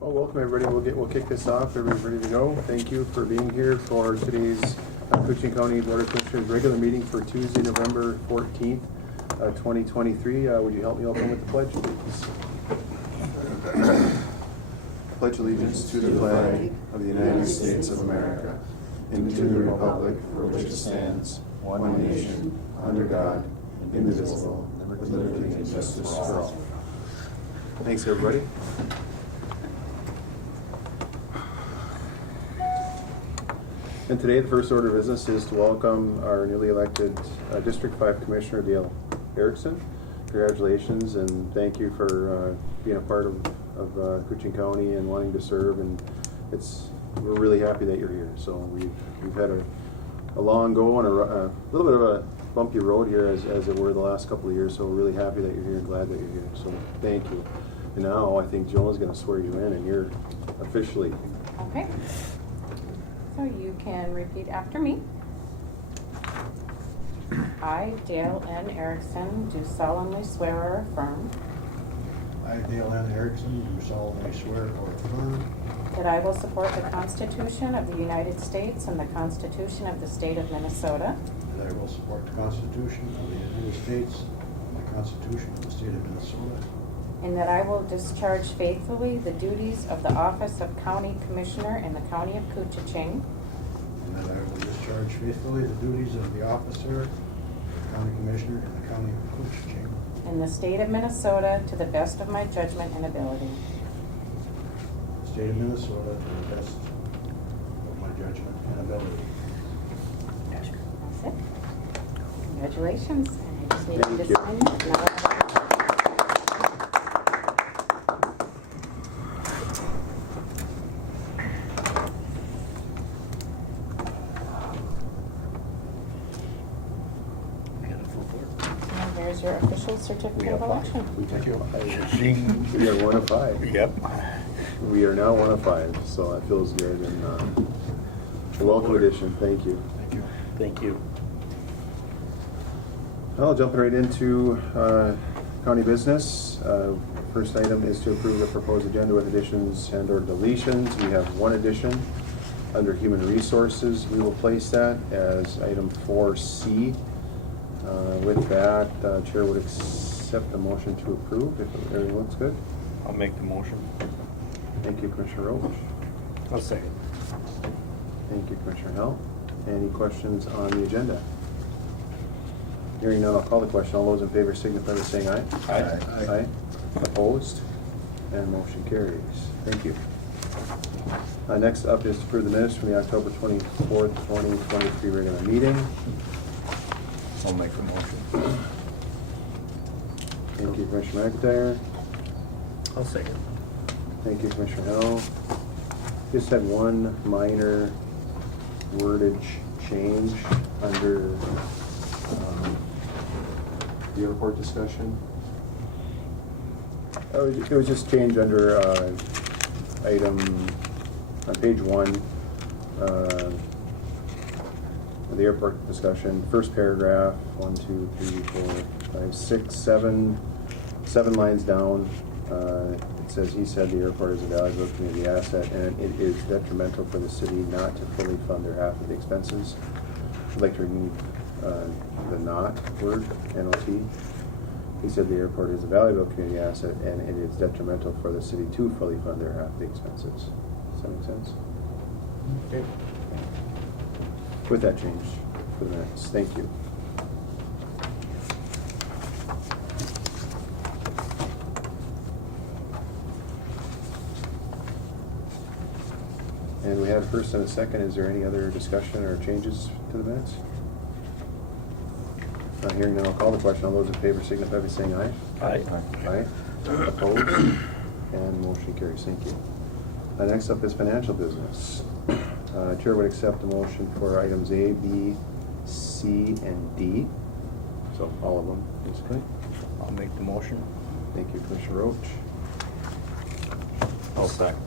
Well, welcome everybody. We'll kick this off. Everybody's ready to go. Thank you for being here for today's Koochiching County Board of Commissioners regular meeting for Tuesday, November 14th, 2023. Would you help me open with the pledge, please? Pledge allegiance to the flag of the United States of America and to the republic for which it stands, one nation, under God, indivisible, with liberty and justice for all. Thanks, everybody. And today, the first order of business is to welcome our newly elected District 5 Commissioner, Dale Erickson. Congratulations, and thank you for being a part of Koochiching County and wanting to serve. And we're really happy that you're here. So we've had a long go and a little bit of a bumpy road here as it were the last couple of years. So we're really happy that you're here and glad that you're here. So thank you. And now I think Joan's going to swear you in, and you're officially. Okay. So you can repeat after me. I, Dale N. Erickson, do solemnly swear or affirm I, Dale N. Erickson, do solemnly swear or affirm that I will support the Constitution of the United States and the Constitution of the State of Minnesota, that I will support the Constitution of the United States and the Constitution of the State of Minnesota, and that I will discharge faithfully the duties of the office of County Commissioner in the County of Koochiching, and that I will discharge faithfully the duties of the officer of County Commissioner in the County of Koochiching in the State of Minnesota to the best of my judgment and ability. the State of Minnesota to the best of my judgment and ability. That's it. Congratulations. And I just need you Thank to you. sign it. Now- And there's your official certificate of election. Thank you. We are 1 of 5. Yep. We are now 1 of 5, so that feels good. And a welcome addition. Thank you. Thank you. Thank you. Well, jumping right into county business. First item is to approve the proposed agenda with additions and/or deletions. We have one addition under human resources. We will place that as item 4C. With that, Chair would accept the motion to approve if everything looks good. I'll make the motion. Thank you, Commissioner Roach. I'll second. Thank you, Commissioner Hell. Any questions on the agenda? Hearing none, I'll call the question. All those in favor signify by saying aye. Aye. Aye. Opposed? And motion carries. Thank you. Next up is to approve the minutes from the October 24th, 2023 regular meeting. I'll make the motion. Thank you, Commissioner McIntyre. I'll second. Thank you, Commissioner Hell. Just had one minor wordage change under the airport discussion. It was just changed under item on page 1, the airport discussion, first paragraph, 1, 2, 3, 4, 5, 6, 7 lines down. It says, he said the airport is a valuable community asset and it is detrimental for the city not to fully fund their half of the expenses. I'd like to remove the not word, NOT. He said the airport is a valuable community asset and it is detrimental for the city to fully fund their half of the expenses. Does that make sense? Okay. With that change for the minutes. Thank you. And we had a first and a second. Is there any other discussion or changes to the minutes? Not hearing none, I'll call the question. All those in favor signify by saying aye. Aye. Aye. Opposed? And motion carries. Thank you. Next up is financial business. Chair would accept the motion for items A, B, C, and D. So all of them, basically. I'll make the motion. Thank you, Commissioner Roach. I'll second.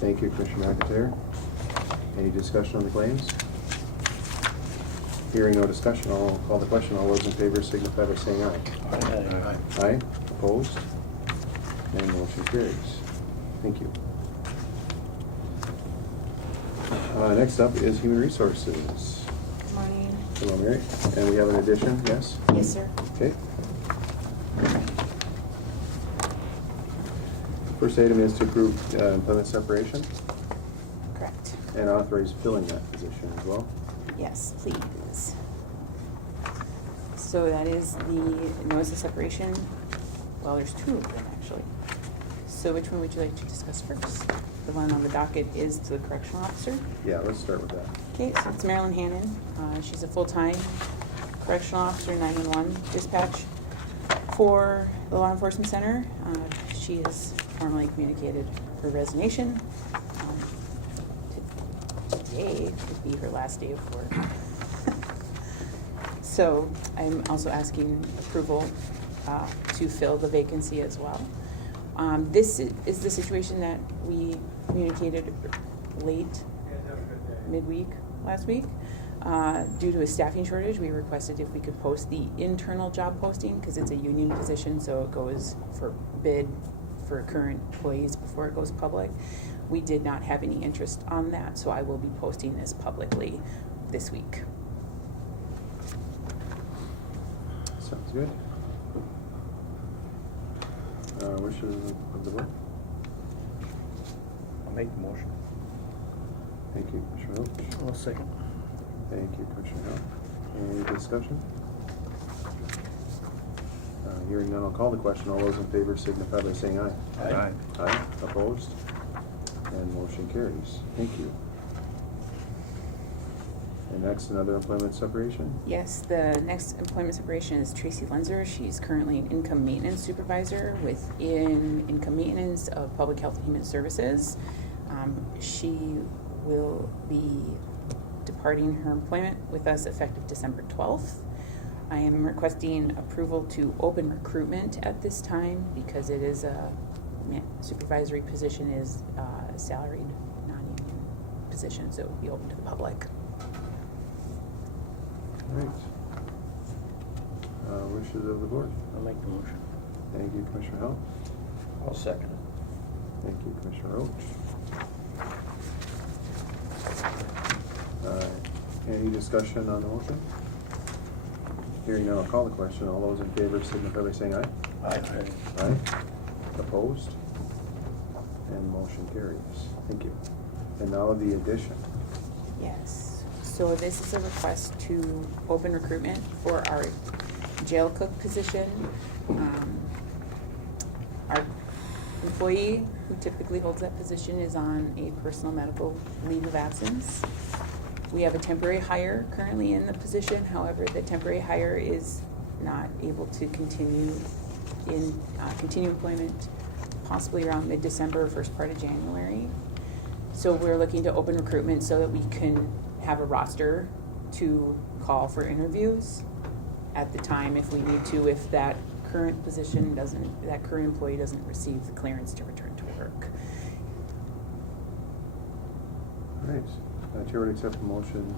Thank you, Commissioner McIntyre. Any discussion on the claims? Hearing no discussion, I'll call the question. All those in favor signify by saying aye. Aye. Aye. Opposed? And motion carries. Thank you. Next up is Human Resources. Good morning. Hello, Mary. And we have an addition, yes? Yes, sir. Okay. First item is to approve employment separation Correct. and authorize filling that position as well. Yes, please. So that is the notice of separation. Well, there's two of them, actually. So which one would you like to discuss first? The one on the docket is the correctional officer. Yeah, let's start with that. Okay, so it's Marilyn Hannon. She's a full-time correctional officer, 911 dispatch for the law enforcement center. She has formally communicated her resignation. Today would be her last day of work. So I'm also asking approval to fill the vacancy as well. This is the situation that we communicated late, midweek last week. Due to a staffing shortage, we requested if we could post the internal job posting because it's a union position, so it goes for bid for current employees before it goes public. We did not have any interest on that, so I will be posting this publicly this week. Sounds good. Wishes of the board. I'll make the motion. Thank you, Commissioner Roach. I'll second. Thank you, Commissioner Hill. Any discussion? Hearing none, I'll call the question. All those in favor signify by saying aye. Aye. Aye. Opposed? And motion carries. Thank you. And next, another employment separation. Yes, the next employment separation is Tracy Lenzer. She's currently an income maintenance supervisor within income maintenance of Public Health and Human Services. She will be departing her employment with us effective December 12th. I am requesting approval to open recruitment at this time because it is a supervisory position, is a salaried, non-union position, so it will be open to the public. All right. Wishes of the board. I'll make the motion. Thank you, Commissioner Hill. I'll second it. Thank you, Commissioner Roach. Any discussion on the motion? Hearing none, I'll call the question. All those in favor signify by saying aye. Aye. Aye. Opposed? And motion carries. Thank you. And now the addition. Yes, so this is a request to open recruitment for our jail cook position. Our employee who typically holds that position is on a personal medical leave of absence. We have a temporary hire currently in the position. However, the temporary hire is not able to continue employment possibly around mid-December, first part of January. So we're looking to open recruitment so that we can have a roster to call for interviews at the time if we need to, if that current employee doesn't receive the clearance to return to work. All right. Chair would accept the motion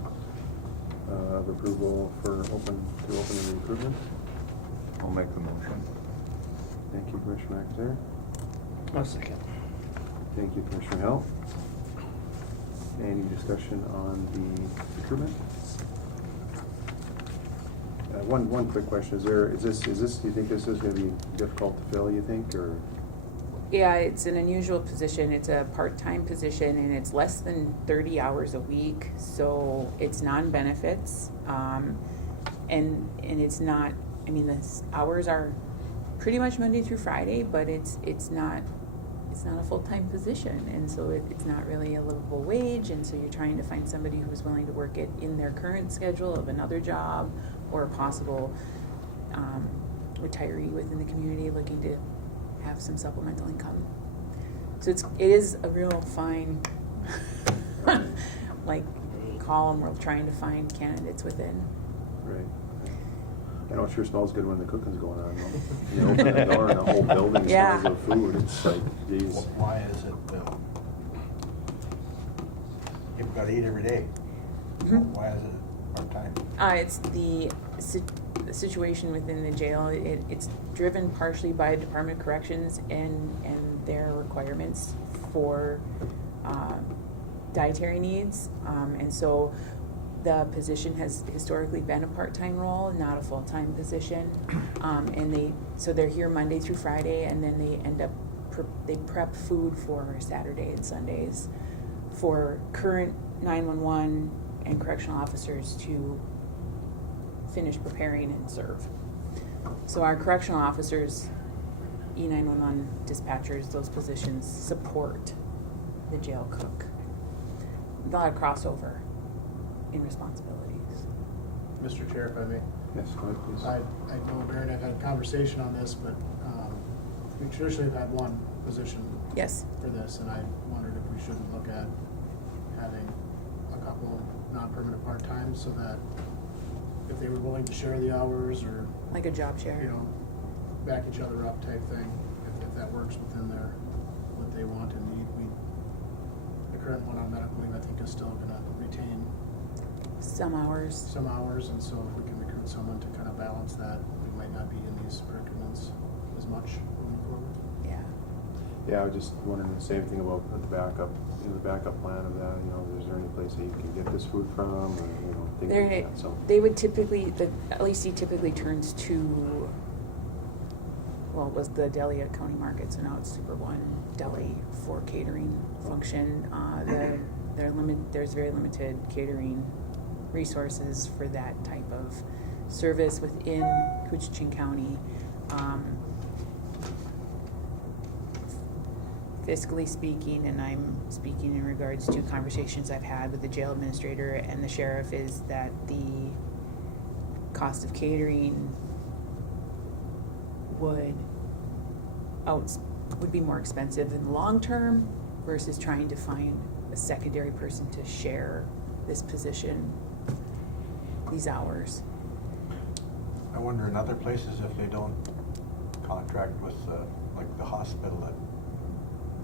of approval for open the recruitment. I'll make the motion. Thank you, Commissioner McIntyre. I'll second. Thank you, Commissioner Hill. Any discussion on the recruitment? One quick question: is this? Do you think this is going to be difficult to fill? You think, or? Yeah, it's an unusual position. It's a part-time position, and it's less than 30 hours a week, so it's non-benefits, and it's not. I mean, the hours are pretty much Monday through Friday, but it's not a full-time position, and so it's not really a livable wage, and so you're trying to find somebody who's willing to work it in their current schedule of another job or a possible retiree within the community looking to have some supplemental income. So it is a real fine column we're trying to find candidates within. Right. I know it sure smells good when the cooking's going on, though. You open the door and the whole building Yeah. smells of food. It's like, geez. Why is it, you've got to eat every day? Mhm. Why is it part-time? It's the situation within the jail. It's driven partially by Department of Corrections and their requirements for dietary needs. And so the position has historically been a part-time role, not a full-time position. So they're here Monday through Friday, and then they end up, they prep food for Saturday and Sundays for current 911 and correctional officers to finish preparing and serve. So our correctional officers, E911 dispatchers, those positions support the jail cook. A lot of crossover in responsibilities. Mr. Chair, if I may. Yes, go ahead, please. I know Barry and I've had a conversation on this, but we traditionally have had one position Yes. for this, and I wondered if we shouldn't look at having a couple non-permanent part-times so that if they were willing to share the hours or, Like a job share. you know, back each other up type thing, if that works within their, what they want and need. The current one on medical leave, I think, is still gonna retain Some hours. some hours, and so if we can recruit someone to kind of balance that, we might not be in these predicaments as much moving forward. Yeah. Yeah, I was just wondering the same thing about the backup, the backup plan of that, is there any place that you can get this food from, or, things like that, so. They would typically, the LEC typically turns to, well, it was the deli at County Market, so now it's Super One Deli for catering function. There's very limited catering resources for that type of service within Koochiching County. Fiscally speaking, and I'm speaking in regards to conversations I've had with the jail administrator and the sheriff, is that the cost of catering would be more expensive in the long term versus trying to find a secondary person to share this position, these hours. I wonder in other places if they don't contract with, like the hospital that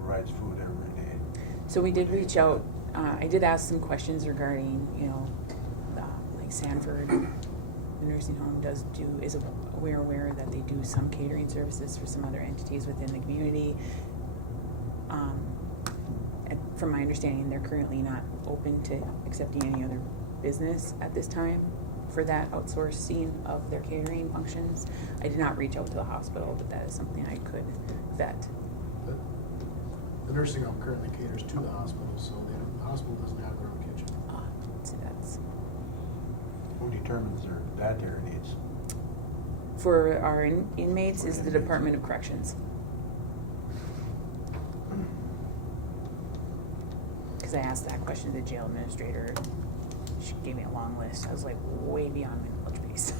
provides food every day. So we did reach out, I did ask some questions regarding, like Sanford, the nursing home is aware that they do some catering services for some other entities within the community. And from my understanding, they're currently not open to accepting any other business at this time for that outsourcing of their catering functions. I did not reach out to the hospital, but that is something I could vet. The nursing home currently caters to the hospital, so the hospital doesn't have their own kitchen. So that's Who determines their dietary needs? for our inmates is the Department of Corrections. Because I asked that question to the jail administrator. She gave me a long list. I was like way beyond my knowledge base.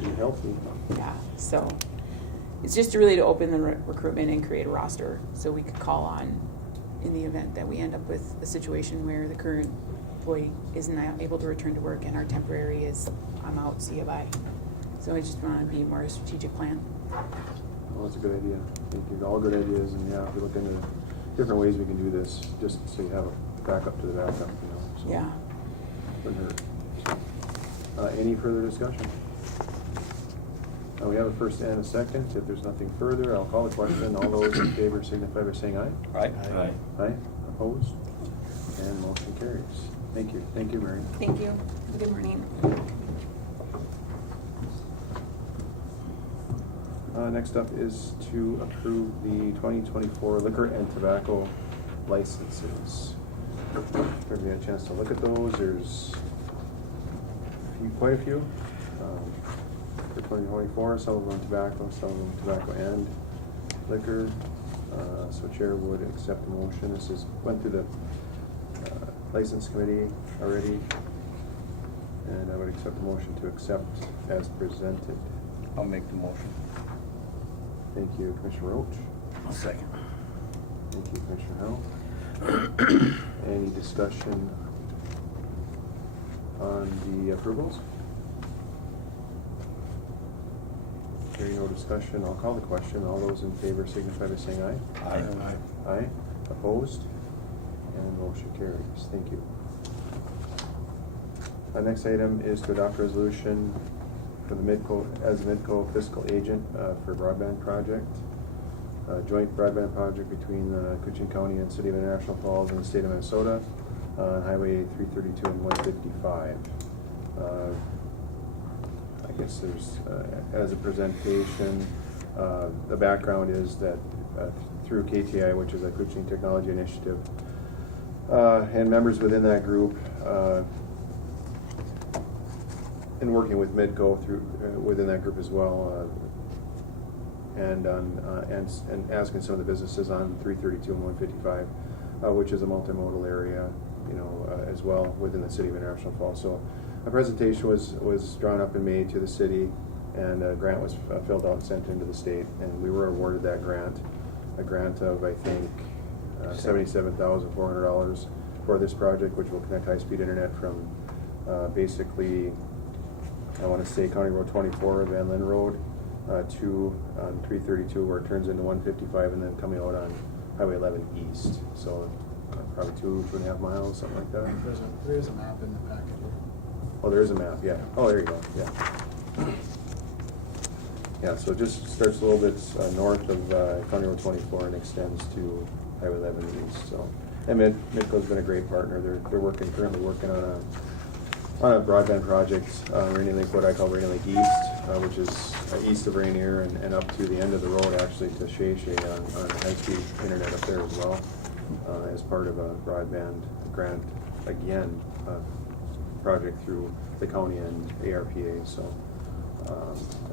Be healthy. Yeah, so it's just really to open the recruitment and create a roster so we could call on in the event that we end up with a situation where the current employee isn't able to return to work and our temporary is, I'm out, see you, bye. So I just want to be more a strategic plan. Well, that's a good idea. I think they're all good ideas, and if we look into different ways we can do this, just so you have a backup to the backup, so. Yeah. Wouldn't hurt. So, any further discussion? We have a first and a second. If there's nothing further, I'll call the question. All those in favor signify by saying aye. Aye. Aye. Opposed? And motion carries. Thank you. Thank you, Mary. Thank you. Good morning. Next up is to approve the 2024 liquor and tobacco licenses. Everybody had a chance to look at those. There's quite a few for 2024. Some of them tobacco, some of them tobacco and liquor. So Chair would accept the motion. This went through the license committee already, and I would accept the motion to accept as presented. I'll make the motion. Thank you, Commissioner Roach. I'll second. Thank you, Commissioner Howell. Any discussion on the approvals? Hearing no discussion, I'll call the question. All those in favor signify by saying aye. Aye. Aye. Opposed? And motion carries. Thank you. The next item is to adopt resolution for the Midco, as Midco fiscal agent for broadband project. joint broadband project between Koochiching County and City of International Falls and the state of Minnesota on Highway 332 and 155. I guess there's, as a presentation, the background is that through KTI, which is a Koochiching Technology Initiative, and members within that group, and working with Midco through within that group as well, and asking some of the businesses on 332 and 155, which is a multimodal area, as well within the City of International Falls. So a presentation was drawn up and made to the city, and a grant was filled out and sent into the state, and we were awarded that grant, a grant of I think $77,400 for this project, which will connect high-speed internet from basically, I want to say County Road 24, Van Lynn Road, to 332, where it turns into 155, and then coming out on Highway 11 east. So probably 2.5 miles, something like that. There's a map in the packet. Oh, there is a map, yeah. Oh, there you go, yeah. Yeah, so it just starts a little bit north of County Road 24 and extends to Highway 11 east. So, and Midco's been a great partner. They're currently working on a broadband project, Rainy Lake, what I call Rainy Lake East, which is east of Rainier and up to the end of the road, actually, to Shea on high-speed internet up there as well, as part of a broadband grant, again, project through the county and ARPA. So,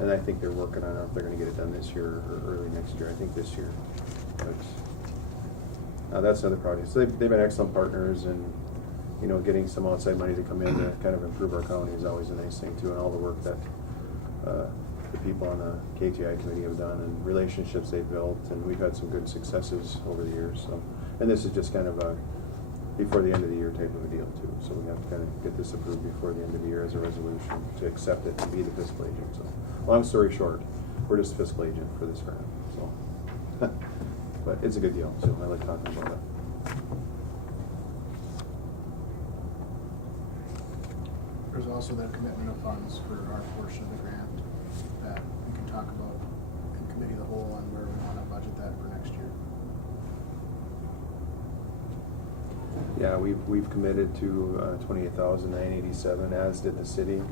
and I think they're working on if they're going to get it done this year or early next year. I think this year. But that's another project. So they've been excellent partners, and getting some outside money to come in to kind of improve our county is always a nice thing too, and all the work that the people on the KTI committee have done and relationships they've built, and we've had some good successes over the years. So, and this is just kind of a before the end of the year type of a deal too. So we have to kind of get this approved before the end of the year as a resolution to accept it and be the fiscal agent. So, long story short, we're just fiscal agent for this grant. So, but it's a good deal. So I like talking about it. There's also the commitment of funds for our portion of the grant that we can talk about in committee of the whole on where we want to budget that for next year. Yeah, we've committed to $28,987, as did the city.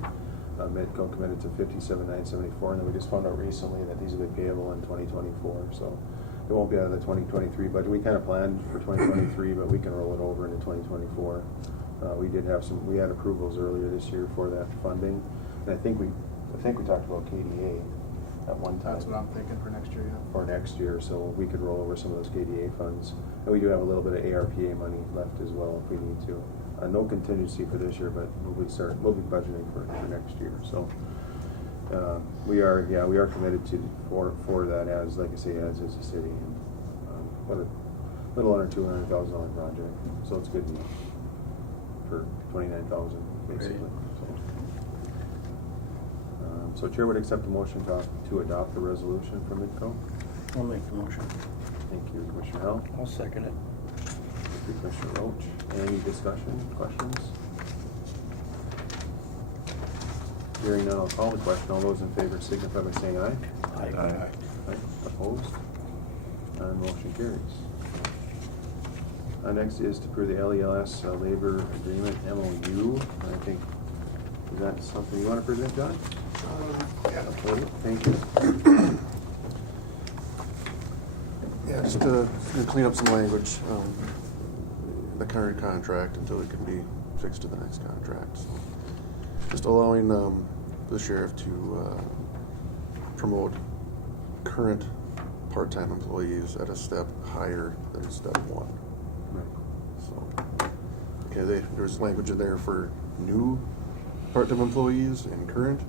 Midco committed to $57,974, and then we just found out recently that these will be payable in 2024. So it won't be out of the 2023 budget. We kind of planned for 2023, but we can roll it over into 2024. We had approvals earlier this year for that funding, and I think we talked about KDA at one time. That's what I'm thinking for next year, yeah. For next year, so we could roll over some of those KDA funds, and we do have a little bit of ARPA money left as well if we need to. No contingency for this year, but we'll be budgeting for next year. So we are committed to for that, as like I say, as is the city. And, what a little under $200,000 project, so it's good enough for $29,000 basically. Right. So Chair would accept a motion to adopt the resolution from Midco. I'll make the motion. Thank you, Commissioner Hell. I'll second it. Thank you, Commissioner Roach. Any discussion, questions? Hearing none, I'll call the question. All those in favor signify by saying aye. Aye. Aye. Opposed? And motion carries. Next is to approve the LELS labor agreement MOU. I think, is that something you want to present, John? Yeah. Okay, thank you. Yeah, just to clean up some language, the current contract until it can be fixed to the next contract. So just allowing the sheriff to promote current part-time employees at a step higher than step one. So, okay, there's language in there for new part-time employees and current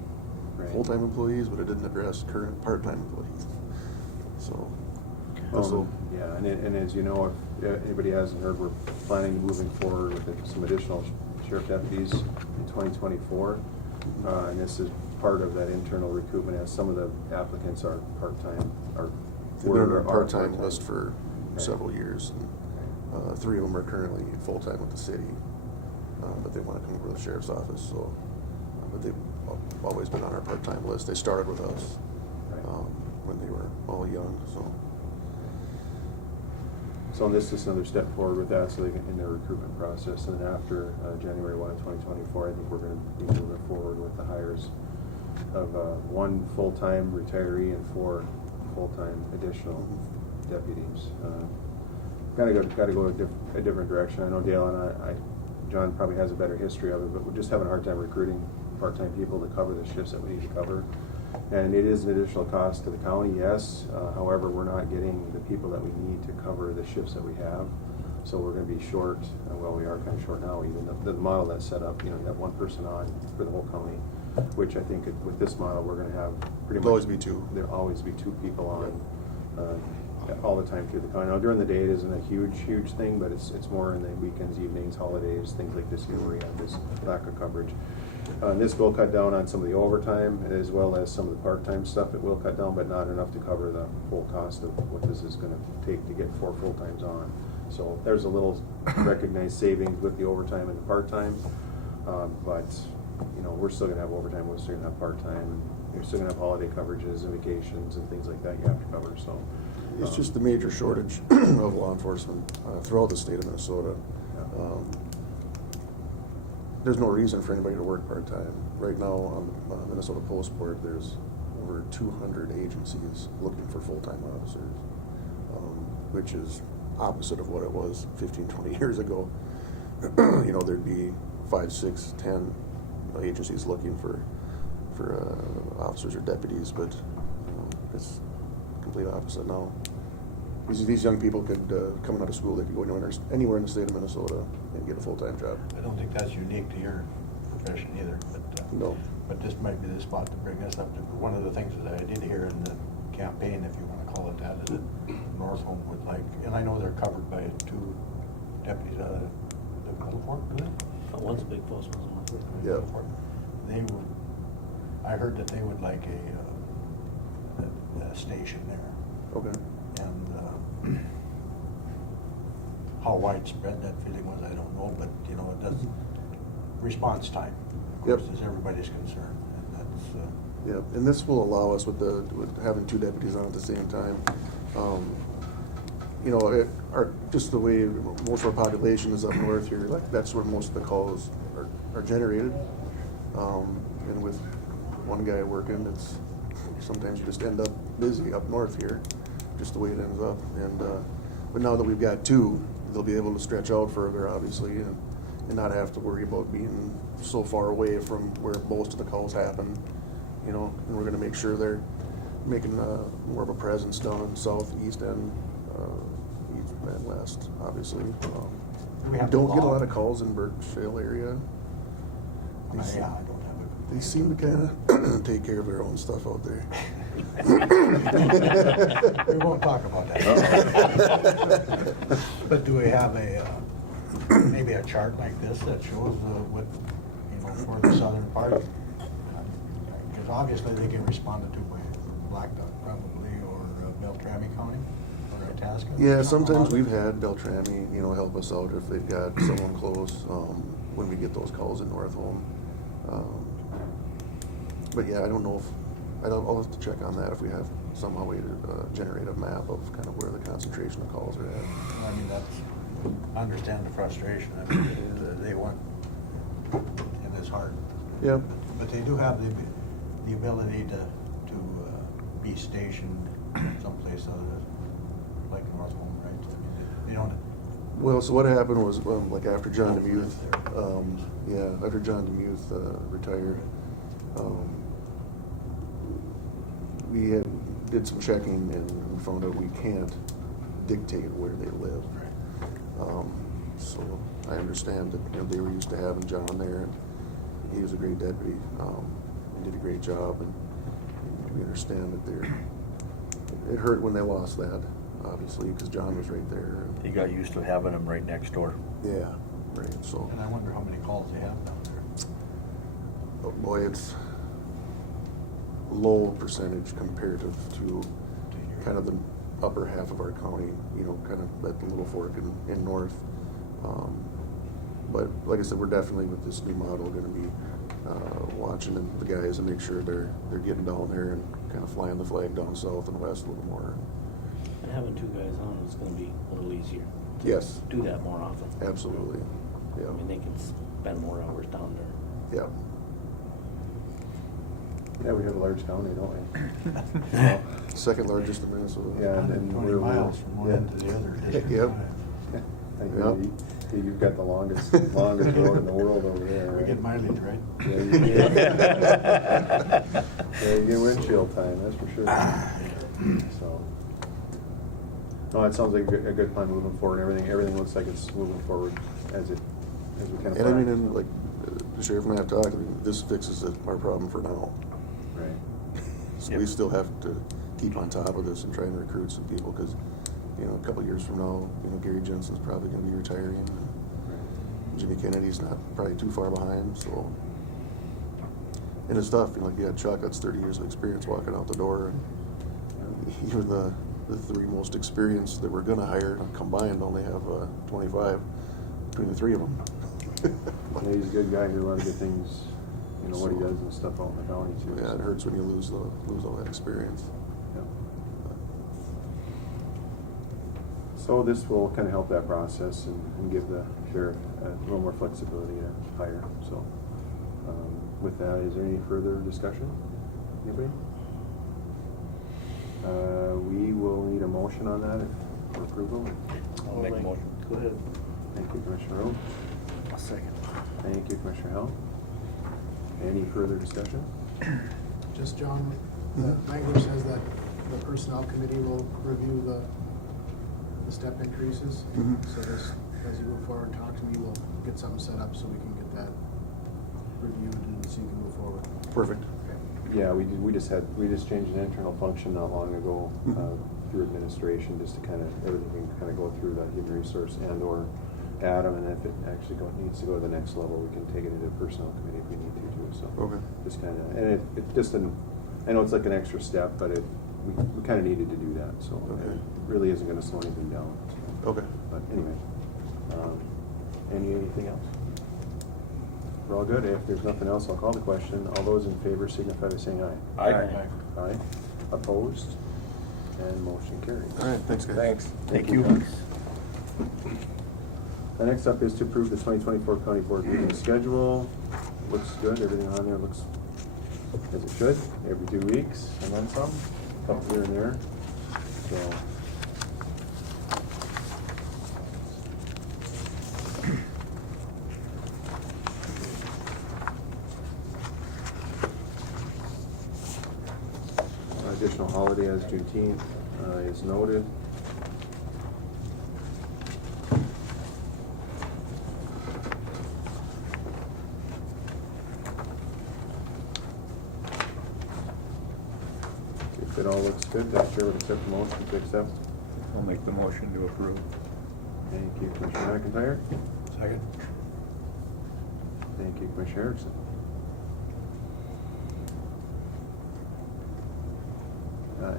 full-time employees, but it didn't address current part-time employees. So, also, yeah, and as you know, if anybody hasn't heard, we're planning moving forward with some additional sheriff deputies in 2024, and this is part of that internal recruitment, as some of the applicants are part-time, they've been on our part-time list for several years. And, 3 of them are currently full-time with the city, but they want to come over to the sheriff's office. So, but they've always been on our part-time list. They started with us when they were all young. So, So this is another step forward with that, so they can, in their recruitment process. And then after January 1 of 2024, I think we're going to be moving forward with the hires of one full-time retiree and 4 full-time additional deputies. Got to go a different direction. I know Dale and John probably has a better history of it, but we're just having a hard time recruiting part-time people to cover the shifts that we need to cover. And it is an additional cost to the county, yes. However, we're not getting the people that we need to cover the shifts that we have. So we're going to be short. Well, we are kind of short now. Even the model that's set up, you have one person on for the whole county, which I think with this model we're going to have pretty much. There'll always be 2. There'll always be 2 people on all the time through the county. Now during the day it isn't a huge thing, but it's more in the weekends, evenings, holidays, things like this here where we have this lack of coverage. This will cut down on some of the overtime as well as some of the part-time stuff. It will cut down, but not enough to cover the full cost of what this is going to take to get 4 full-times on. So there's a little recognized savings with the overtime and the part-time, but we're still going to have overtime. We're still going to have part-time. And you're still going to have holiday coverages and vacations and things like that you have to cover. So It's just the major shortage of law enforcement throughout the state of Minnesota. There's no reason for anybody to work part-time. Right now on the Minnesota Post Board, there's over 200 agencies looking for full-time officers, which is opposite of what it was 15, 20 years ago. There'd be 5, 6, 10 agencies looking for officers or deputies, but it's complete opposite now. These young people could, coming out of school, they could go anywhere in the state of Minnesota and get a full-time job. I don't think that's unique to your profession either, but No. But this might be the spot to bring us up to. One of the things that I did hear in the campaign, if you want to call it that, is that Northholm would like, and I know they're covered by 2 deputies out of the Middle Fork, do they? One's a big post, one's a little. Yeah. Middle Fork. They would. I heard that they would like a station there. Okay. And how widespread that feeling was, I don't know, but it does. Response time, of Yep. course, is everybody's concern, and that's. Yeah, and this will allow us with having 2 deputies on at the same time. Just the way most of our population is up north here, like that's where most of the calls are generated. And with one guy working, it's sometimes you just end up busy up north here, just the way it ends up. And but now that we've got 2, they'll be able to stretch out further, obviously, and not have to worry about being so far away from where most of the calls happen. And we're going to make sure they're making more of a presence down in south, east, and east and west, obviously. We don't get a lot of calls in Burkeshale area. I don't have a. They seem to kind of take care of their own stuff out there. We won't talk about that. But do we have maybe a chart like this that shows what, for the southern part? Because obviously they get responded to by Black Duck probably, or Beltrami County, or Itasca. Yeah, sometimes we've had Beltrami, help us out if they've got someone close, when we get those calls in Northholm. But yeah, I don't know I'll have to check on that if we have somehow way to generate a map of kind of where the concentration of calls are at. I mean, I understand the frustration. I mean, they want, and it's hard. Yeah. But they do have the ability to be stationed someplace other than like Northholm, right? I mean, they don't. Well, so what happened was, like after John DeMuth, after John DeMuth retired, we did some checking and we found out we can't dictate where they live. So I understand that they were used to having John there, and he was a great deputy. He did a great job, and we understand that it hurt when they lost that, obviously, because John was right there. He got used to having them right next door. Yeah, right. So, And I wonder how many calls they have down there. oh boy, it's low percentage comparative to kind of the upper half of our county, kind of at the Little Fork in north. But like I said, we're definitely with this new model going to be watching the guys and make sure they're getting down there and kind of flying the flag down south and west a little more. And having two guys on is gonna be a little easier. Yes, Do that more often. absolutely. Yeah, I mean, they can spend more hours down there. yeah. Yeah, we have a large county, don't we? Second largest in Minnesota. Yeah, and 120 miles from one end to the other. District Yep. five. I think Yep. you've got the longest road in the world over there. We right? get mileage, right? Yeah, you get, yeah, you get windshield time, that's for sure. So, no, it sounds like a good plan moving forward. Everything looks like it's moving forward as we kind of. And I mean, and like the sheriff and I have talked, I mean, this fixes our problem for now. Right. So we still have to keep on top of this and try and recruit some people, because, you know, a couple of years from now, you know, Gary Jensen's probably gonna be retiring. And Jimmy Kennedy's not probably too far behind, so. And it's tough, you know, like you had Chuck, that's 30 years of experience walking out the door, and even the three most experienced that we're gonna hire combined only have 25 between the three of them. Yeah, he's a good guy who wants to get things, you know, what he does and stuff out in the county too. Yeah, it hurts when you lose all that experience. Yeah. So this will kind of help that process and give the sheriff a little more flexibility to hire. So with that, is there any further discussion? Anybody? We will need a motion on that for approval. I'll make a motion. Go ahead. Thank you, Commissioner Rowe. A second. Thank you, Commissioner Hell. Any further discussion? Just, John, the language says that the personnel committee will review the step increases. Mhm. So just, as you move forward, talk to me, we'll get something set up so we can get that reviewed and so you can move forward. Perfect. Yeah, we just changed an internal function not long ago Mhm. through administration, just to everything can kind of go through the human resource and/or Adam, and if it actually needs to go to the next level, we can take it into personnel committee if we need to too. So Okay. just it just I know it's like an extra step, but we kind of needed to do that. So Okay. it really isn't going to slow anything down. So. Okay. But anyway, anything else? We're all good. If there's nothing else, I'll call the question. All those in favor signify by saying aye. Aye. Aye. Opposed? And motion carries. All right, thanks, guys. Thanks. Thank you. John. Next up is to approve the 2024 County Board meeting schedule. Looks good. Everything on there looks as it should. Every 2 weeks and then some. Couple here and there. So. Additional holiday as Juneteenth is noted. If it all looks good, the chair would accept the motion to accept. I'll make the motion to approve. Thank you, Commissioner McIntyre. Second. Thank you, Commissioner Erickson.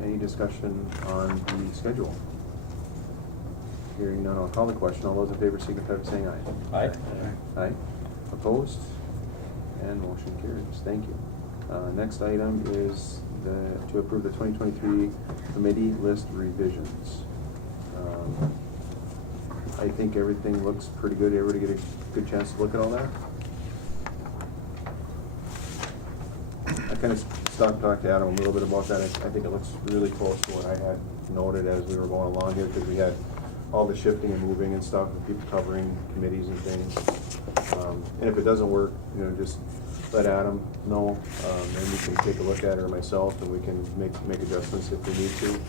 Any discussion on the schedule? Hearing none, I'll call the question. All those in favor signify by saying aye. Aye. Aye. Opposed? And motion carries. Thank you. Next item is to approve the 2023 committee list revisions. I think everything looks pretty good. Everybody get a good chance to look at all that? I kind of stopped talking to Adam a little bit about that. I think it looks really close to what I had noted as we were going along here, because we had all the shifting and moving and stuff, and people covering committees and things. And if it doesn't work, just let Adam know, and we can take a look at it, or myself, and we can make adjustments if we need to.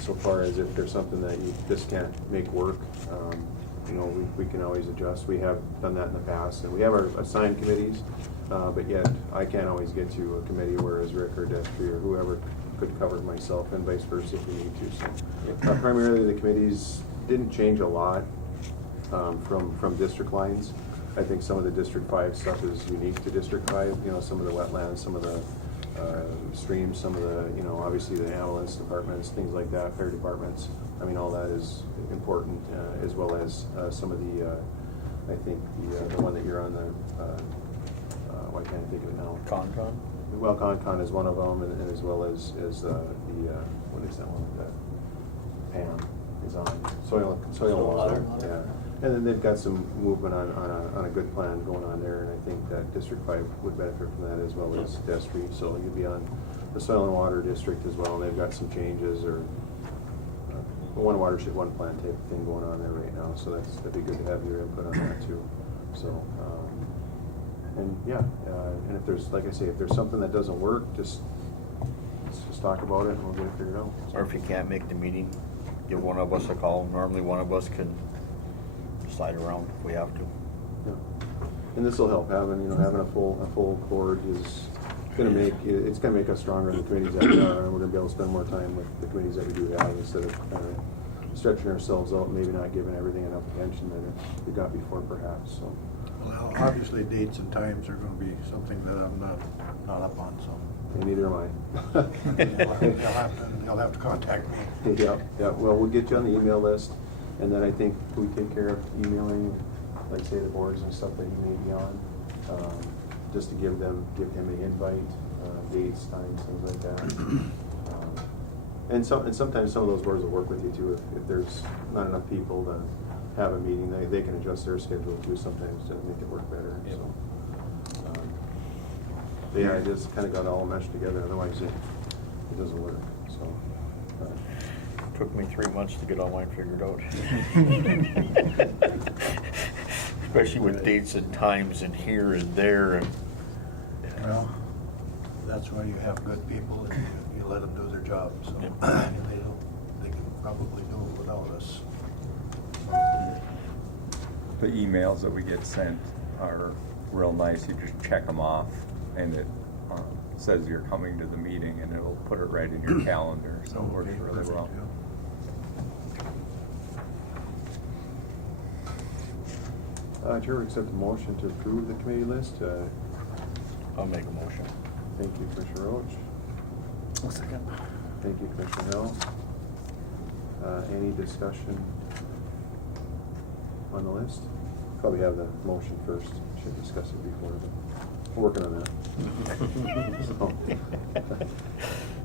So far as if there's something that you just can't make work, we can always adjust. We have done that in the past, and we have our assigned committees, but yet I can't always get to a committee, whereas Rick or Destry or whoever could cover myself, and vice versa if we need to. So primarily the committees didn't change a lot from district lines. I think some of the District 5 stuff is unique to District 5, some of the wetlands, some of the streams, some of the, obviously the ambulance departments, things like that, fire departments. I mean, all that is important, as well as some of the, I think the one that you're on why can't I think of it now? Concon? Well, Concon is one of them, and as well as what is that one? Pam is on, soil and water. Yeah. And then they've got some movement on a good plan going on there, and I think that District 5 would benefit from that as well as Destry. So you'd be on the soil and water district as well, and they've got some changes or one watershed, one plan type of thing going on there right now. So that'd be good to have your input on that too. So, and yeah, and if there's, like I say, if there's something that doesn't work, let's just talk about it and we'll get it figured out. Or if you can't make the meeting, give one of us a call. Normally, one of us can slide around if we have to. Yeah. And this will help having a full board is gonna make us stronger in the committees that we are, and we're gonna be able to spend more time with the committees that we do have instead of kind of stretching ourselves out, maybe not giving everything enough attention that we got before perhaps, so. Well, obviously, dates and times are gonna be something that I'm not up on, so. And neither am I. You'll have to contact me. Yeah, well, we'll get you on the email list, and then I think we take care of emailing, like say the boards and stuff that he may be on, just to give him an invite, dates, times, things like that. And sometimes some of those boards will work with you too, if there's not enough people to have a meeting, they can adjust their schedule too sometimes to make it work better, Yep. so. But yeah, I just kinda got it all meshed together, otherwise it doesn't work, so. Took me 3 months to get all mine figured out. Especially with dates and times and here and there. And Well, that's why you have good people and you let them do their job, so. Yep. They can probably do it without us. The emails that we get sent are real nice. You just check them off, and it says you're coming to the meeting, and it'll put it right in your calendar, so it works Okay, really perfect, well. yeah. Chair, would accept a motion to approve the committee list. I'll make a motion. Thank you, Commissioner Roach. I'll second. Thank you, Commissioner Hill. Any discussion on the list? Probably have the motion first. Should discuss it before, but we're working on that. So,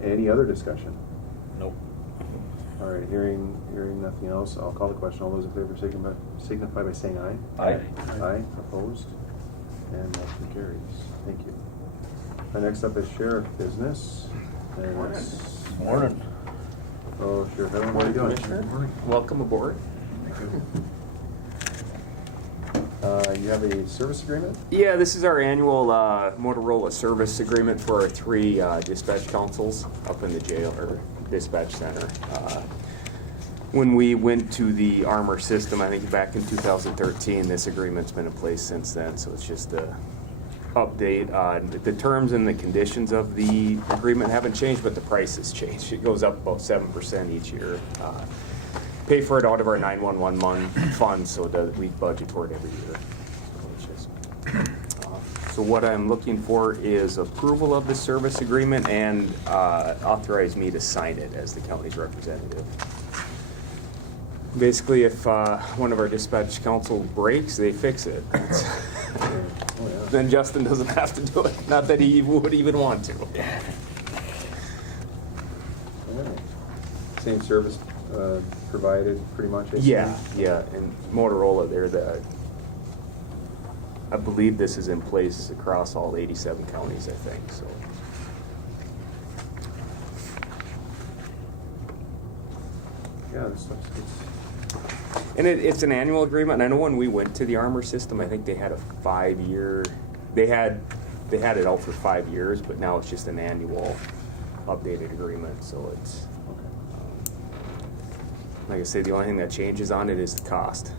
any other discussion? Nope. All right, hearing nothing else, I'll call the question. All those in favor signify by saying aye. Aye. Aye, opposed, and motion carries. Thank you. Next up is sheriff business. And it's- Morning. Oh, Sheriff Evan, what are you doing? Commissioner. Welcome aboard. You have a service agreement? Yeah, this is our annual Motorola service agreement for our 3 dispatch councils up in the jail or dispatch center. When we went to the Armor system, I think back in 2013, this agreement's been in place since then, so it's just a update. The terms and the conditions of the agreement haven't changed, but the price has changed. It goes up about 7% each year. Pay for it out of our 911 fund, so that we budget for it every year. So what I'm looking for is approval of the service agreement and authorize me to sign it as the county's representative. Basically, if one of our dispatch council breaks, they fix it. Oh, yeah. Then Justin doesn't have to do it. Not that he would even want to. All right. Same service provided, pretty much? I assume? Yeah, and Motorola, I believe this is in place across all 87 counties, I think, so. Yeah, this looks good. And it's an annual agreement, and I know when we went to the Armor system, I think they had a 5-year, they had it out for 5 years, but now it's just an annual updated agreement, so it's, like I say, the only thing that changes on it is the cost.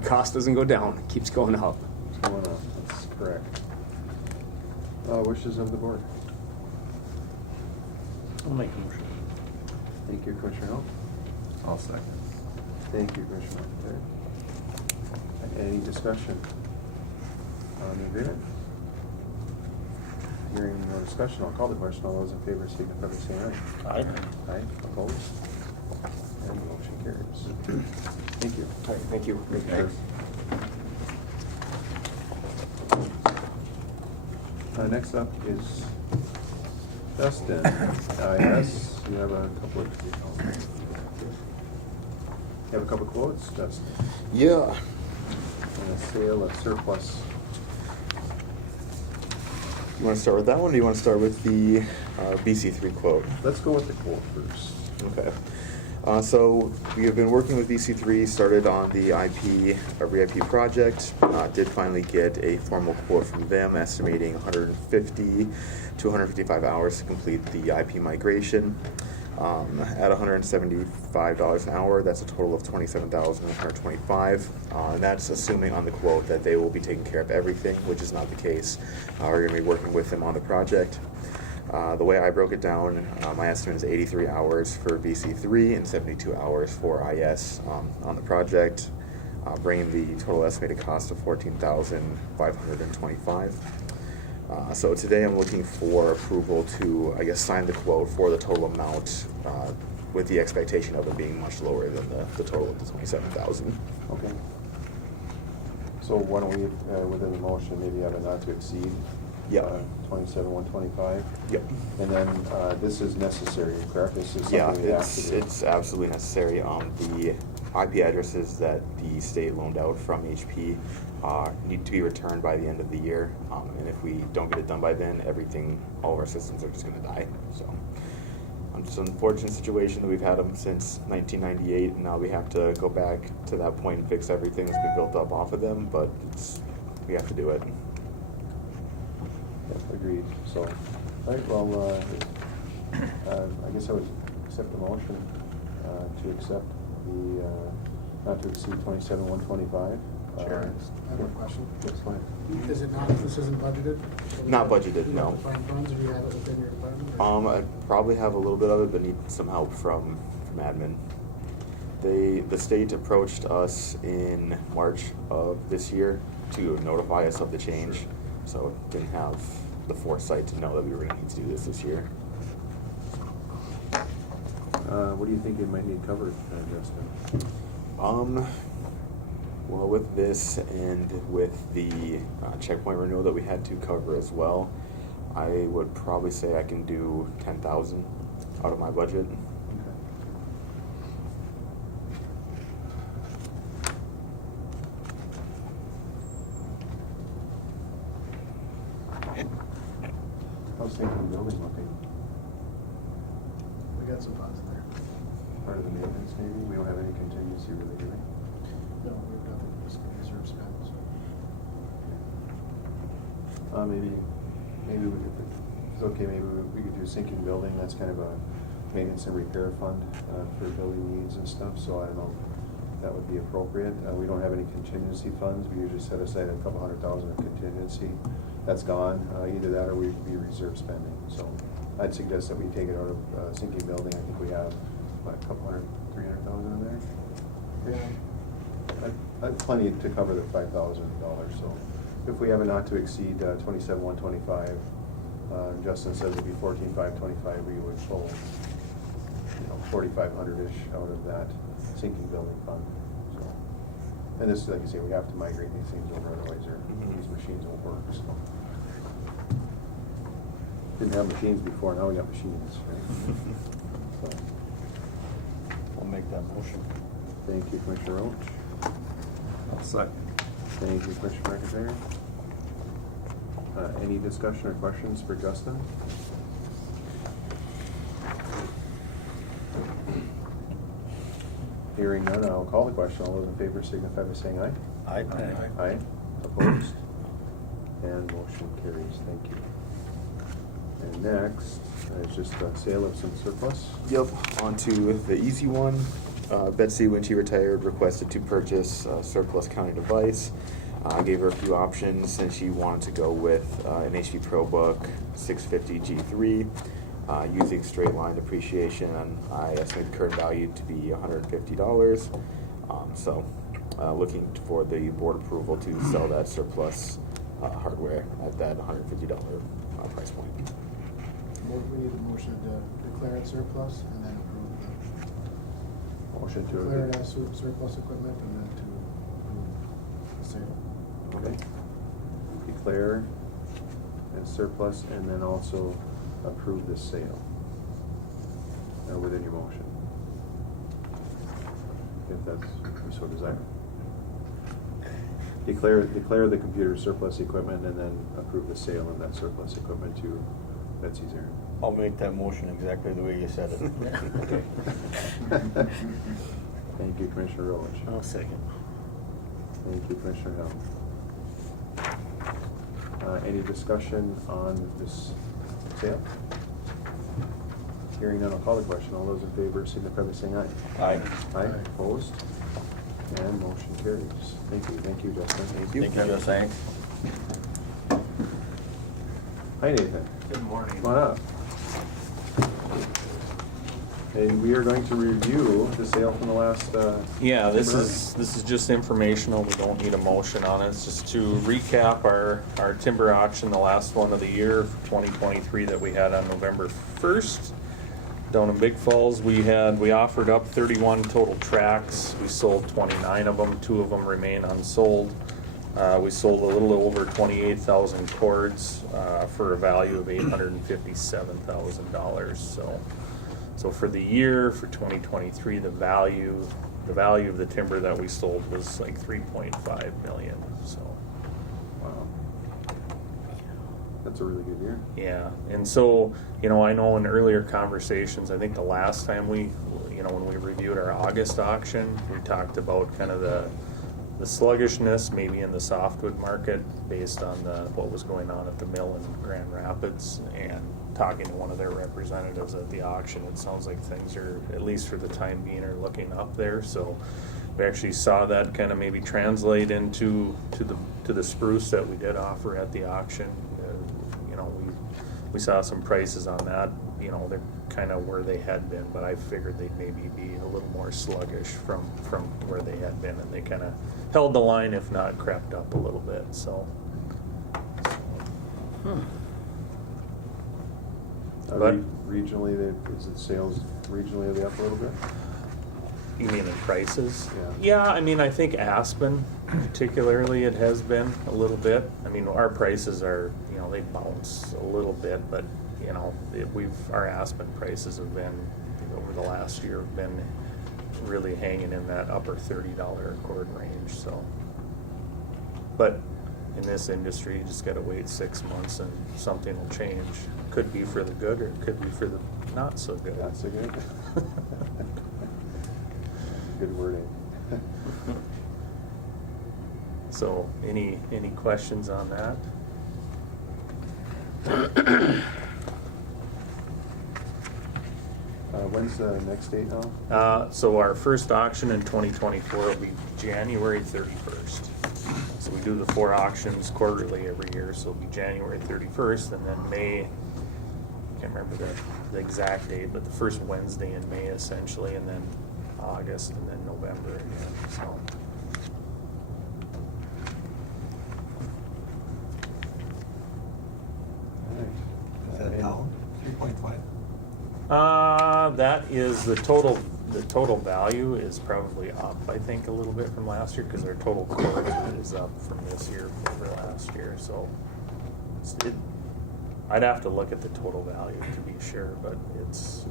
The cost doesn't go down, it keeps going up. What's going on? That's correct. Wishes of the board. I'll make a motion. Thank you, Commissioner Hill. I'll second. Thank you, Commissioner McIntyre. Any discussion on the agreement? Hearing no discussion, I'll call the question. All those in favor signify by saying aye. Aye. Aye, opposed? And the motion carries. Thank you. All right, thank you. Thanks. Next up is Dustin. Yes, you have a couple of. have a couple quotes, Justin, Yeah. on the sale of surplus. You want to start with that one, or do you want to start with the BC3 quote? Let's go with the quote first. Okay. So we have been working with BC3, started on the REIP project. Did finally get a formal quote from them, estimating 150 to 155 hours to complete the IP migration. At $175 an hour, that's a total of $27,125. And that's assuming on the quote that they will be taking care of everything, which is not the case. We're going to be working with them on the project. The way I broke it down, my estimate is 83 hours for BC3 and 72 hours for IS on the project, bringing the total estimated cost of $14,525. So today I'm looking for approval to, I guess, sign the quote for the total amount with the expectation of it being much lower than the total of the $27,000. Okay. So why don't we, within the motion, maybe have a not to exceed? Yep. 27,125? Yep. And then, this is necessary, correct? This is Yeah, something we have to do. it's absolutely necessary. The IP addresses that the state loaned out from HP need to be returned by the end of the year. And if we don't get it done by then, all of our systems are just going to die. So it's an unfortunate situation that we've had them since 1998, and now we have to go back to that point and fix everything that's been built up off of them. But we have to do it. Yep, agreed. So, all right, well, I guess I would accept the motion to accept the not to exceed 27,125. Sure. I have a question. Yes, go ahead. Is it not, this isn't budgeted? Not budgeted, Do you no. have to find funds, or do you have it within your department? or- I probably have a little bit of it, but need some help from admin. The state approached us in March of this year to notify us of the change, so didn't have the foresight to know that we were going to need to do this year. What do you think you might need covered, Justin? Well, with this and with the checkpoint renewal that we had to cover as well, I would probably say I can do 10,000 out of my budget. How's thinking building looking? We got some funds in there. Part of the maintenance maybe? We don't have any contingency really, do we? No, we've got the reserve spent, so. Maybe we could, it's okay, maybe we could do sinking building, that's kind of a maintenance and repair fund for building needs and stuff, so I don't know if that would be appropriate. We don't have any contingency funds, we usually set aside a couple $100,000 of contingency. That's gone, either that or we'd be reserve spending, so I'd suggest that we take it out of sinking building. I think we have, what, a couple hundred, 300,000 in there? Yeah. I'd plenty to cover the $5,000, so if we have a not to exceed 27,125, Justin says it'd be 14,525, we would pull, 4,500-ish out of that sinking building fund. So, and this, like I say, we have to migrate these things over, otherwise these machines won't work. So. Didn't have machines before, now we got machines, right? So, I'll make that motion. thank you, Commissioner Roach. I'll second. Thank you, Commissioner McIntyre. Any discussion or questions for Justin? Hearing none, I'll call the question. All those in favor signify by saying aye. Aye. Aye. Opposed? And motion carries. Thank you. And next is just a sale of some surplus. Yep, on to the easy one. Betsy, when she retired, requested to purchase a surplus county device. I gave her a few options, and she wanted to go with an HP ProBook 650 G3 using straight line depreciation. I estimate the current value to be $150. So looking for the board approval to sell that surplus hardware at that $150 price point. We need a motion to declare it surplus and then approve Motion the, to declare it as surplus equipment and then to approve the sale. Okay. Declare as surplus and then also approve the sale. Within your motion. if that's, if you so desire. Declare the computer surplus equipment and then approve the sale of that surplus equipment to Betsy's Aaron. I'll make that motion exactly the way you said it. Thank you, Commissioner Roach. I'll second. Thank you, Commissioner Hill. Any discussion on this sale? Hearing none, I'll call the question. All those in favor signify by saying aye. Aye. Aye, opposed? And motion carries. Thank you, Justin. Thank you, Justin. Hi, Nathan. Good morning. Come on up. And we are going to review the sale from the last, Yeah, this timber is just informational, we don't need a motion on it, it's just to recap our timber auction, the last one of the year, 2023, that we had on November 1st. Down in Big Falls, we offered up 31 total tracts, we sold 29 of them, 2 of them remain unsold. We sold a little over 28,000 cords for a value of $857,000, So for the year, for 2023, the value of the timber that we sold was like 3.5 million, so. wow. That's a really good year. Yeah, and so, I know in earlier conversations, I think the last time when we reviewed our August auction, we talked about kind of the sluggishness maybe in the softwood market based on what was going on at the mill in Grand Rapids, and talking to one of their representatives at the auction, it sounds like things are, at least for the time being, are looking up there. So we actually saw that kind of maybe translate into the spruce that we did offer at the auction. We saw some prices on that. They're kind of where they had been, but I figured they'd maybe be a little more sluggish from where they had been, and they kind of held the line, if not crept up a little bit. So. But Regionally, is the sales regionally, are they up a little bit? you mean in prices? Yeah. Yeah, I think Aspen, particularly, it has been a little bit. Our prices are, they bounce a little bit, but our Aspen prices have been, over the last year, have been really hanging in that upper $30 a cord range. So, but in this industry, you just got to wait 6 months and something will change. Could be for the good, or it could be for the not so good. Not so good. Good wording. So, any questions on that? When's the next date now? So our first auction in 2024 will be January 31st. So we do the 4 auctions quarterly every year, so it'll be January 31st, and then May, I can't remember the exact date, but the first Wednesday in May essentially, and then August, and then November again, so. Is that down 3.5? That is the total value is probably up, I think, a little bit from last year, because our total cord is up from this year over last year, so I'd have to look at the total value to be sure, but it's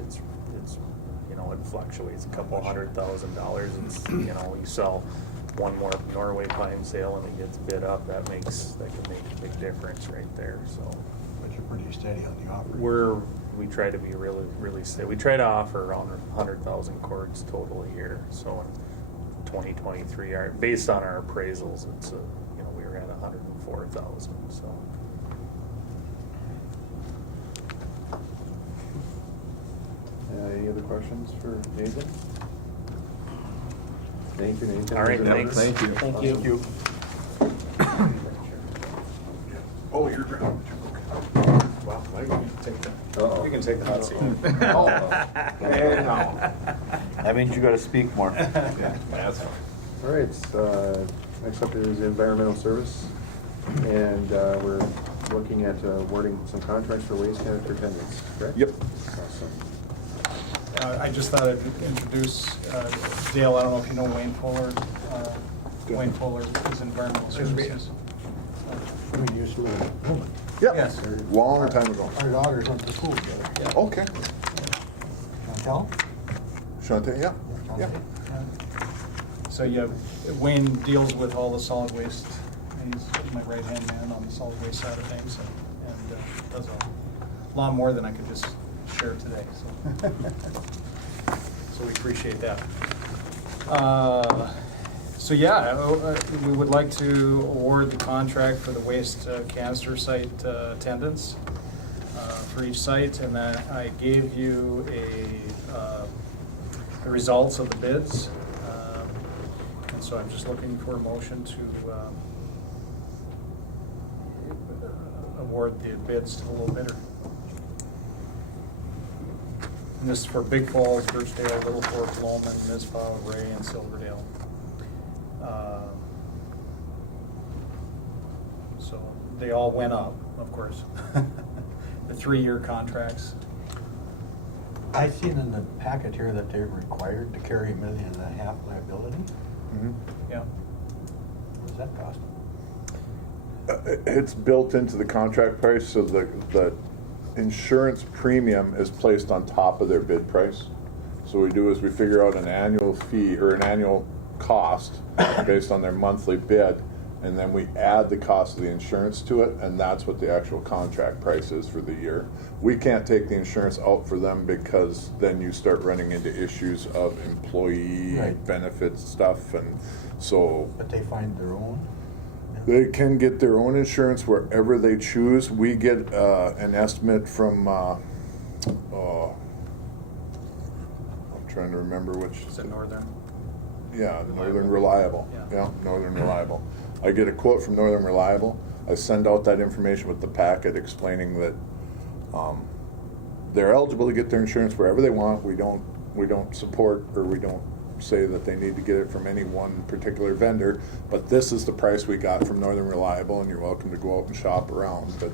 it fluctuates a couple $100,000. It's you sell one more Norway pine sale and it gets bid up, that can make a big difference right there. So But you're pretty steady on the offer. we try to be really steady. We try to offer around 100,000 cords total a year. So in 2023, based on our appraisals, it's we were at 104,000. So. Any other questions for Nathan? Thank you, Nathan. All right, thanks. Thank you. Thank you. Oh, you're drowned. Wow, You can take the hot seat. That means you gotta speak more. That's fine. All right, next up is environmental service, and we're looking at awarding some contracts for waste management attendance, correct? Yep. Awesome. I just thought I'd introduce Dale. I don't know if you know Wayne Fuller. Wayne Fuller is environmental services. We used to live in Pullman. Yep. Yes. Long time ago. Our daughters went to school together. Okay. Chantel? Shante, yeah. Yeah. So yeah, Wayne deals with all the solid waste. He's my right-hand man on the solid waste side of things, and does a lot more than I could just share today. So, so we appreciate that. So yeah, we would like to award the contract for the waste canister site attendance for each site, and then I gave you the results of the bids. And so I'm just looking for a motion to award the bids to the low bidder. And this is for Big Falls, Birchdale, Little Fork, Lowman, Mizpah, Ray, and Silverdale. So they all went up, of course. The 3-year contracts. I seen in the packet here that they're required to carry $1.5 million liability. Mhm. Yeah. What does that cost? It's built into the contract price, so the insurance premium is placed on top of their bid price. So what we do is we figure out an annual fee or an annual cost based on their monthly bid, and then we add the cost of the insurance to it, and that's what the actual contract price is for the year. We can't take the insurance out for them because then you start running into issues of employee Right. benefits stuff, and so But they find their own? they can get their own insurance wherever they choose. We get an estimate from, I'm trying to remember which. Is it Northern? Yeah, Northern Reliable. Yeah, Northern Reliable. I get a quote from Northern Reliable. I send out that information with the packet explaining that they're eligible to get their insurance wherever they want. We don't support, or we don't say that they need to get it from any one particular vendor, but this is the price we got from Northern Reliable, and you're welcome to go out and shop around. But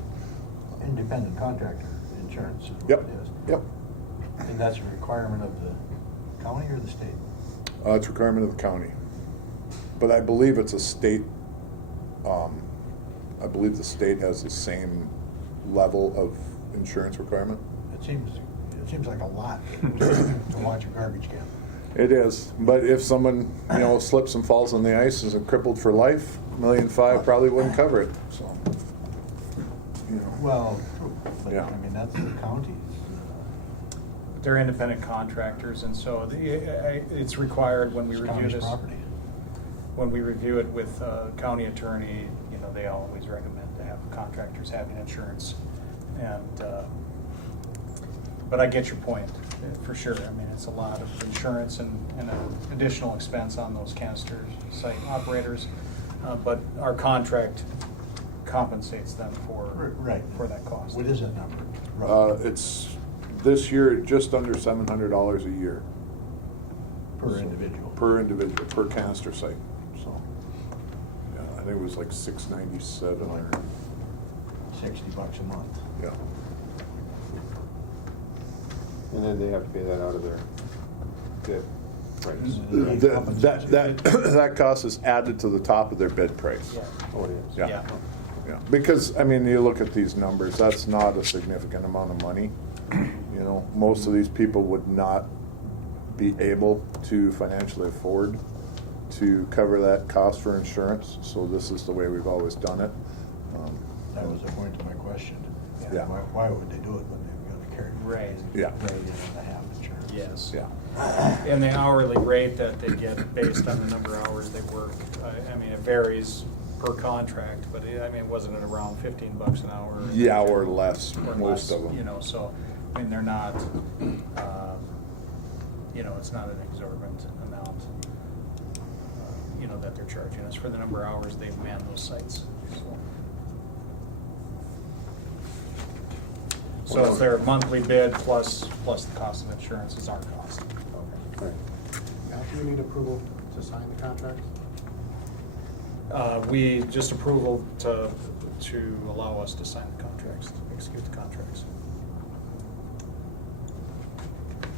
Independent contractor insurance is what Yep. it is. Yep. And that's a requirement of the county or the state? It's a requirement of the county, but I believe it's a state. I believe the state has the same level of insurance requirement. It seems like a lot to watch a garbage can. It is, but if someone, slips and falls on the ice and is crippled for life, $1.5 million probably wouldn't cover it, so. Well, true, but Yeah. I mean, that's the county's. They're independent contractors, and so it's required when we It's review county's this. property. When we review it with county attorney, they always recommend to have contractors having insurance. And, but I get your point, for sure. I mean, it's a lot of insurance and an additional expense on those canister site operators. But our contract compensates them Right. for that cost. What is that number? roughly? It's, this year, just under $700 a year. Per individual? Per individual, per canister site, so. Yeah, I think it was like $697 or, $60 a month. yeah. And then they have to pay that out of their bid price. That cost is added to the top of their bid price. Yeah. Oh, it is? Yeah. Yeah, because, you look at these numbers, that's not a significant amount of money. Most of these people would not be able to financially afford to cover that cost for insurance, so this is the way we've always done it. That was the point of my question. Yeah. Why would they do it when they're going to carry? Right. Yeah. Rather than have insurance? Yes. Yeah. And the hourly rate that they get based on the number of hours they work, it varies per contract, but it wasn't it around $15 an hour? Yeah, or less, Or most less, of them. So, they're not, it's not an exorbitant amount, that they're charging us for the number of hours they've manned those sites. So it's their monthly bid plus the cost of insurance is our cost. Right. Now, do we need approval to sign the contract? We just approval to allow us to sign the contracts, to execute the contracts.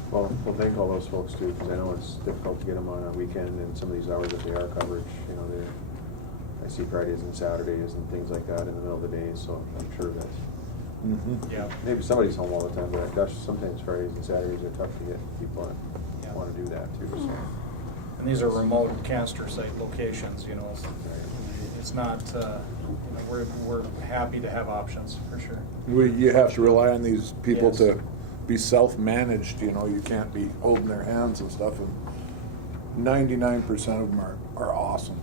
Well, thank all those folks too, because I know it's difficult to get them on a weekend and some of these hours that they are coverage, I see Fridays and Saturdays and things like that in the middle of the day, so I'm sure that Yeah. maybe somebody's home all the time, but gosh, sometimes Fridays and Saturdays are tough to get people that Yeah. want to do that too, so. And these are remote canister site locations, you know. It's not, you know, we're happy to have options, for sure. You have to rely on these people Yes. to be self-managed, you know, you can't be holding their hands and stuff, and 99% of them are awesome.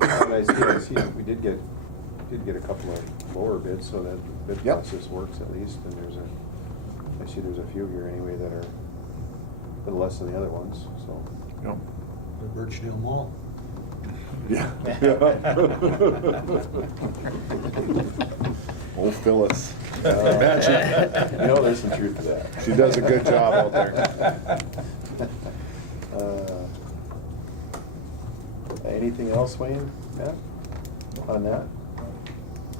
And I see, we did get a couple of lower bids, so that bid Yep. process works at least, and I see there's a few here anyway that are a little less than the other ones, so. Yep. The Birchdale Mall. Yeah. Old Phyllis. You know, there's some truth to that. She does a good job out there. Anything else, Wayne, Matt, on that?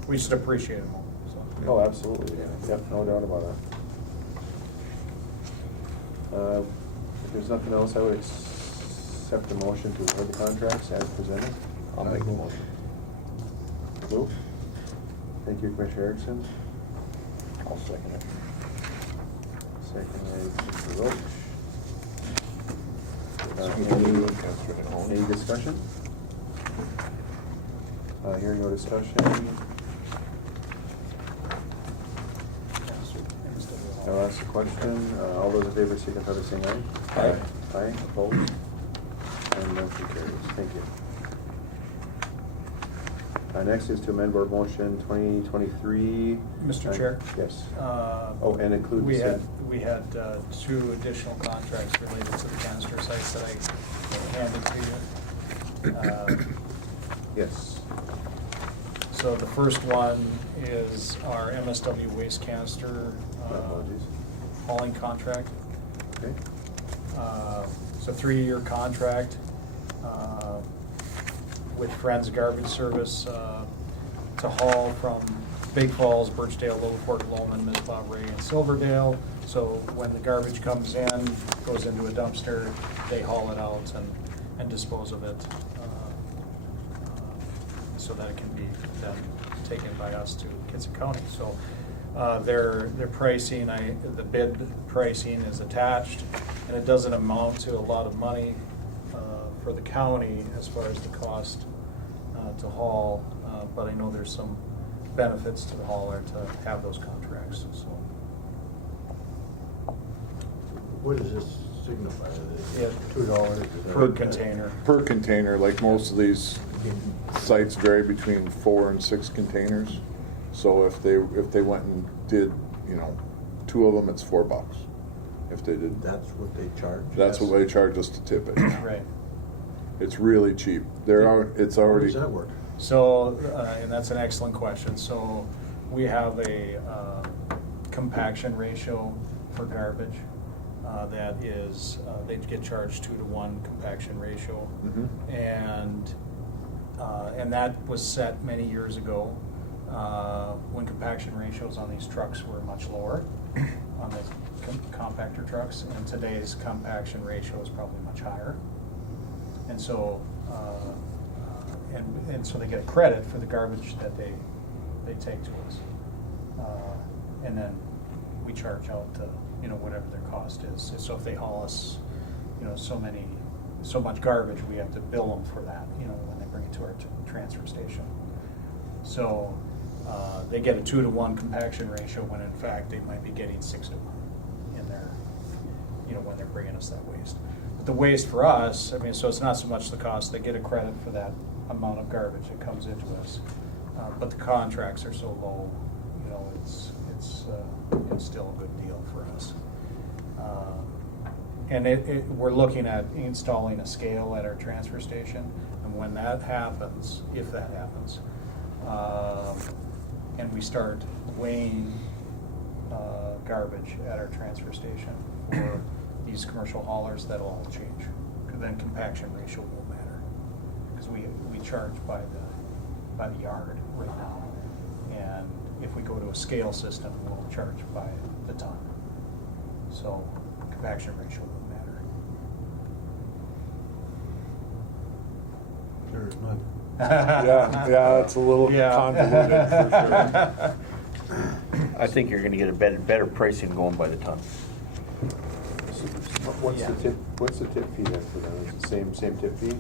We just appreciate them all, so. Oh, absolutely, yeah. Yep, no doubt about it. If there's nothing else, I would accept the motion to award the contracts as presented. I'll make the motion. Lou? Thank you, Commissioner Erickson. I'll second it. Second by Mr. Roach. Any discussion? Hearing no discussion. I'll ask the question. All those in favor signify by saying aye. Aye. Aye, opposed? And motion carries. Thank you. Next is to amend board motion 2023. Mr. Chair? Yes. Oh, and include we the had, same- we had 2 additional contracts related to the canister sites that I handed to you. Yes. So the first one is our MSW waste canister Apologies. hauling contract. Okay. It's a 3-year contract with Friends Garbage Service to haul from Big Falls, Birchdale, Little Fork, Lowman, Mizpah, Ray, and Silverdale. So when the garbage comes in, goes into a dumpster, they haul it out and dispose of it so that it can be then taken by us to Koochiching County. So their pricing, the bid pricing is attached, and it doesn't amount to a lot of money for the county as far as the cost to haul, but I know there's some benefits to the hauler to have those contracts, so. What does this signify? Yeah. $2? Per container. Per container, like most of these sites vary between 4 and 6 containers. So if they went and did, you know, 2 of them, it's $4. If they did, That's what they charge? that's what they charge us to tip it. Right. It's really cheap. It's How already. does that work? So, and that's an excellent question. So we have a compaction ratio for garbage that is, they get charged 2-to-1 compaction ratio. Mhm. And that was set many years ago when compaction ratios on these trucks were much lower, on the compactor trucks, and today's compaction ratio is probably much higher. And so, and so they get a credit for the garbage that they take to us. And then we charge out, you know, whatever their cost is. So if they haul us, you know, so much garbage, we have to bill them for that, you know, when they bring it to our transfer station. So they get a 2-to-1 compaction ratio when in fact they might be getting 6-to-1 in their, you know, when they're bringing us that waste. But the waste for us, I mean, so it's not so much the cost, they get a credit for that amount of garbage that comes into us. But the contracts are so low, you know, it's still a good deal for us. And we're looking at installing a scale at our transfer station, and when that happens, if that happens, and we start weighing garbage at our transfer station for these commercial haulers, that'll all change. Because then compaction ratio won't matter, because we charge by the yard right now, and if we go to a scale system, we'll charge by the ton. So compaction ratio won't matter. There's none. Yeah, it's a little convoluted for sure. I think you're gonna get a better pricing going by the ton. What's Yeah. the tip fee then for them? Is it the same tip fee?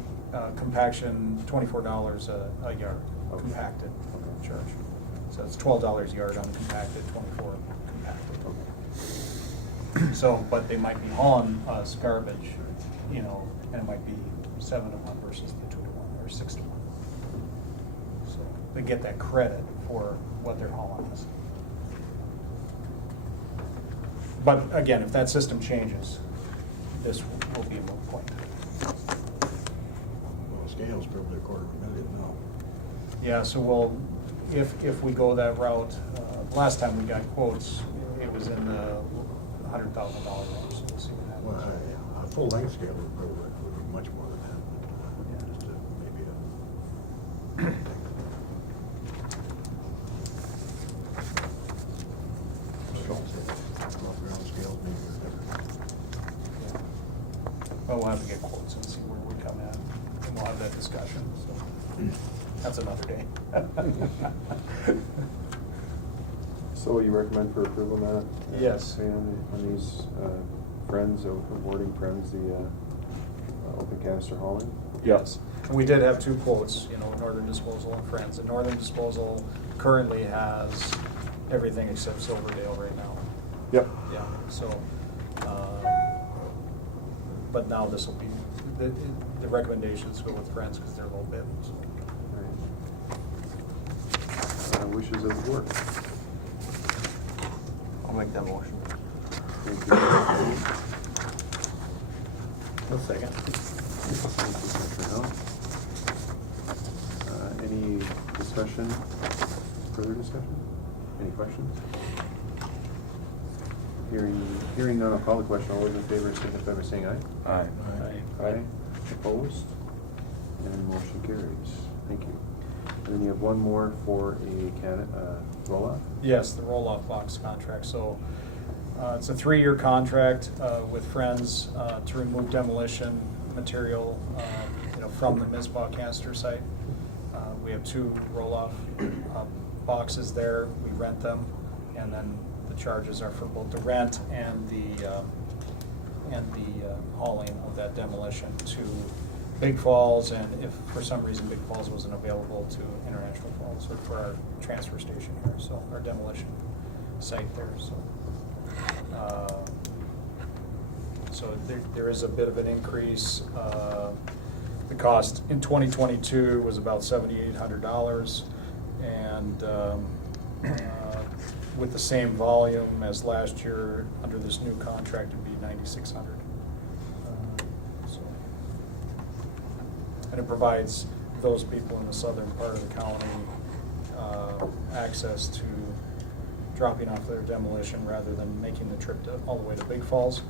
Compaction, $24 a yard, Okay. compacted Okay. charge. So it's $12 a yard uncompacted, 24 compacted. Okay. So, but they might be hauling us garbage, you know, and it might be 7-to-1 versus the 2-to-1 or 6-to-1. So they get that credit for what they're hauling us. But again, if that system changes, this will be a moot point. Well, the scale's probably $250,000 now. Yeah, so if we go that route, last time we got quotes, it was in the $100,000 range, so we'll see what Well, happens. a full-length scale would probably be much more than that. Yeah. Just maybe off-ground scales maybe are different. Well, we'll have to get quotes and see where we come in, and we'll have that discussion, so that's another day. So you recommend for approval, Matt? Yes. On these Friends, awarding Friends the open canister hauling? Yes. And we did have two quotes, you know, Northern Disposal and Friends. And Northern Disposal currently has everything except Silverdale right now. Yep. Yeah, so, but now this will be, the recommendations go with Friends because they're low bid, so. Right. Wishes of the board. I'll make that motion. Thank you. One second. Thank you, Commissioner Hill. Any discussion, further discussion? Any questions? Hearing none, I'll call the question. All those in favor signify by saying aye. Aye. Aye. Opposed? And motion carries. Thank you. And then you have one more for a roll-off? Yes, the roll-off box contract. So it's a 3-year contract with Friends to remove demolition material, you know, from the Mizpah canister site. We have 2 roll-off boxes there. We rent them, and then the charges are for both the rent and the hauling of that demolition to Big Falls, and if for some reason Big Falls wasn't available, to International Falls, or for our transfer station here, so our demolition site there. So there is a bit of an increase. The cost in 2022 was about $7,800, and with the same volume as last year under this new contract, it'd be $9,600. And it provides those people in the southern part of the county access to dropping off their demolition rather than making the trip all the way to Big Falls.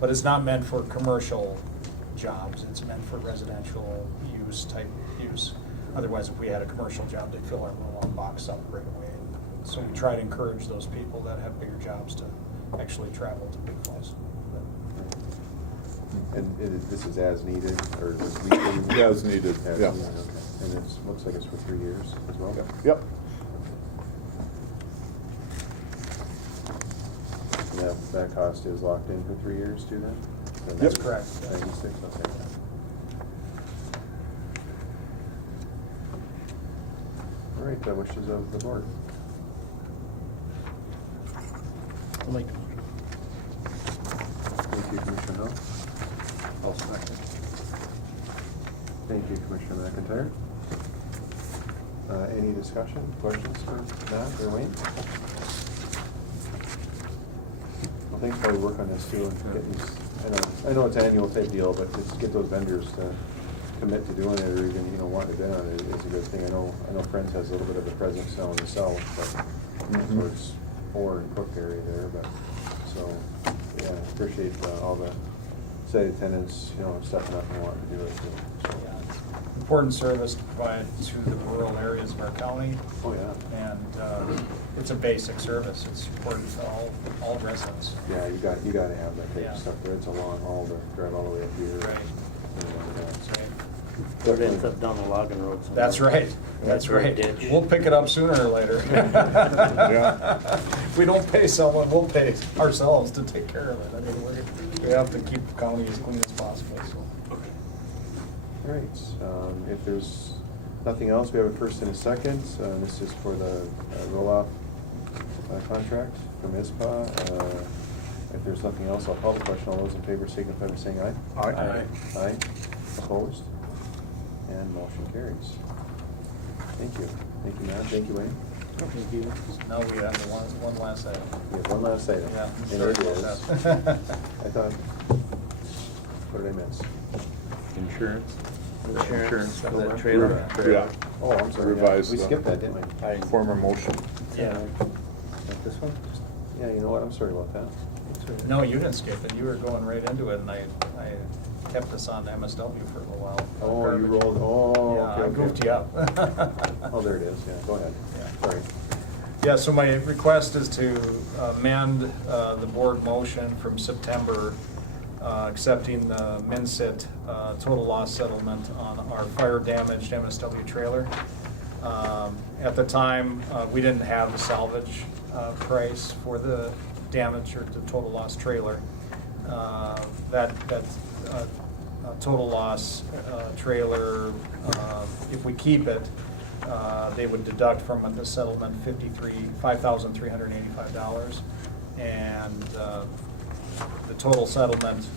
But it's not meant for commercial jobs. It's meant for residential type use. Otherwise, if we had a commercial job, they'd fill our roll-on box up right away. So we try to encourage those people that have bigger jobs to actually travel to Big Falls. And this is as needed, or this weekly? Yeah, as needed, As yeah. needed, okay. And it looks like it's for 3 years as well? Yep. Yeah, that cost is locked in for 3 years too then? So That's correct. 96, okay. All right, wishes of the board. I'll make the motion. Thank you, Commissioner Hill. I'll second. Thank you, Commissioner McIntyre. Any discussion, questions for Matt or Wayne? Well, thanks for all your work on this too, and getting these, I know it's an annual type deal, but just get those vendors to commit to doing it, or even, you know, want to bid on it is a good thing. I know Friends has a little bit of a presence now in the south, but towards Orr and Cook area there, but, so, yeah, appreciate all the site attendants, you know, stepping up and wanting to do it too. So, Yeah, it's important service to provide to the rural areas of our county. oh, yeah. And it's a basic service. It's important to all residents. Yeah, you got to have that type Yeah. of stuff there. It's a long haul to drive all the way up here. Right. And, Put it ends up down the logging road somewhere. That's right. That's Or a right. ditch. We'll pick it up sooner or later. Yeah. If we don't pay someone, we'll pay ourselves to take care of it. I mean, We have to keep the county as clean as possible, so. All right, if there's nothing else, we have a first and a second. This is for the roll-off contract from ISPA. If there's nothing else, I'll call the question. All those in favor signify by saying aye. Aye. Aye. Opposed? And motion carries. Thank you. Thank you, Matt. Thank you, Wayne. Thank you. Now we have the one last item. We have one last item. Yeah. And sorry it about is, that. I thought, what did I miss? Insurance. Insurance for Trailer. that trailer. Yeah. Oh, I'm sorry. yeah. Revised, We skipped that, didn't we? Former motion. Yeah. Like this one? Yeah, you know what? I'm sorry about that. No, you didn't skip it. You were going right into it, and I kept us on MSW for a little while. Oh, you rolled, oh, Yeah, okay, I okay. goofed you up. Oh, there it is, yeah, go ahead. Yeah. Sorry. Yeah, so my request is to amend the board motion from September, accepting the MinSit total loss settlement on our fire-damaged MSW trailer. At the time, we didn't have the salvage price for the damage or the total loss trailer. That total loss trailer, if we keep it, they would deduct from the settlement $5,385, and the total settlement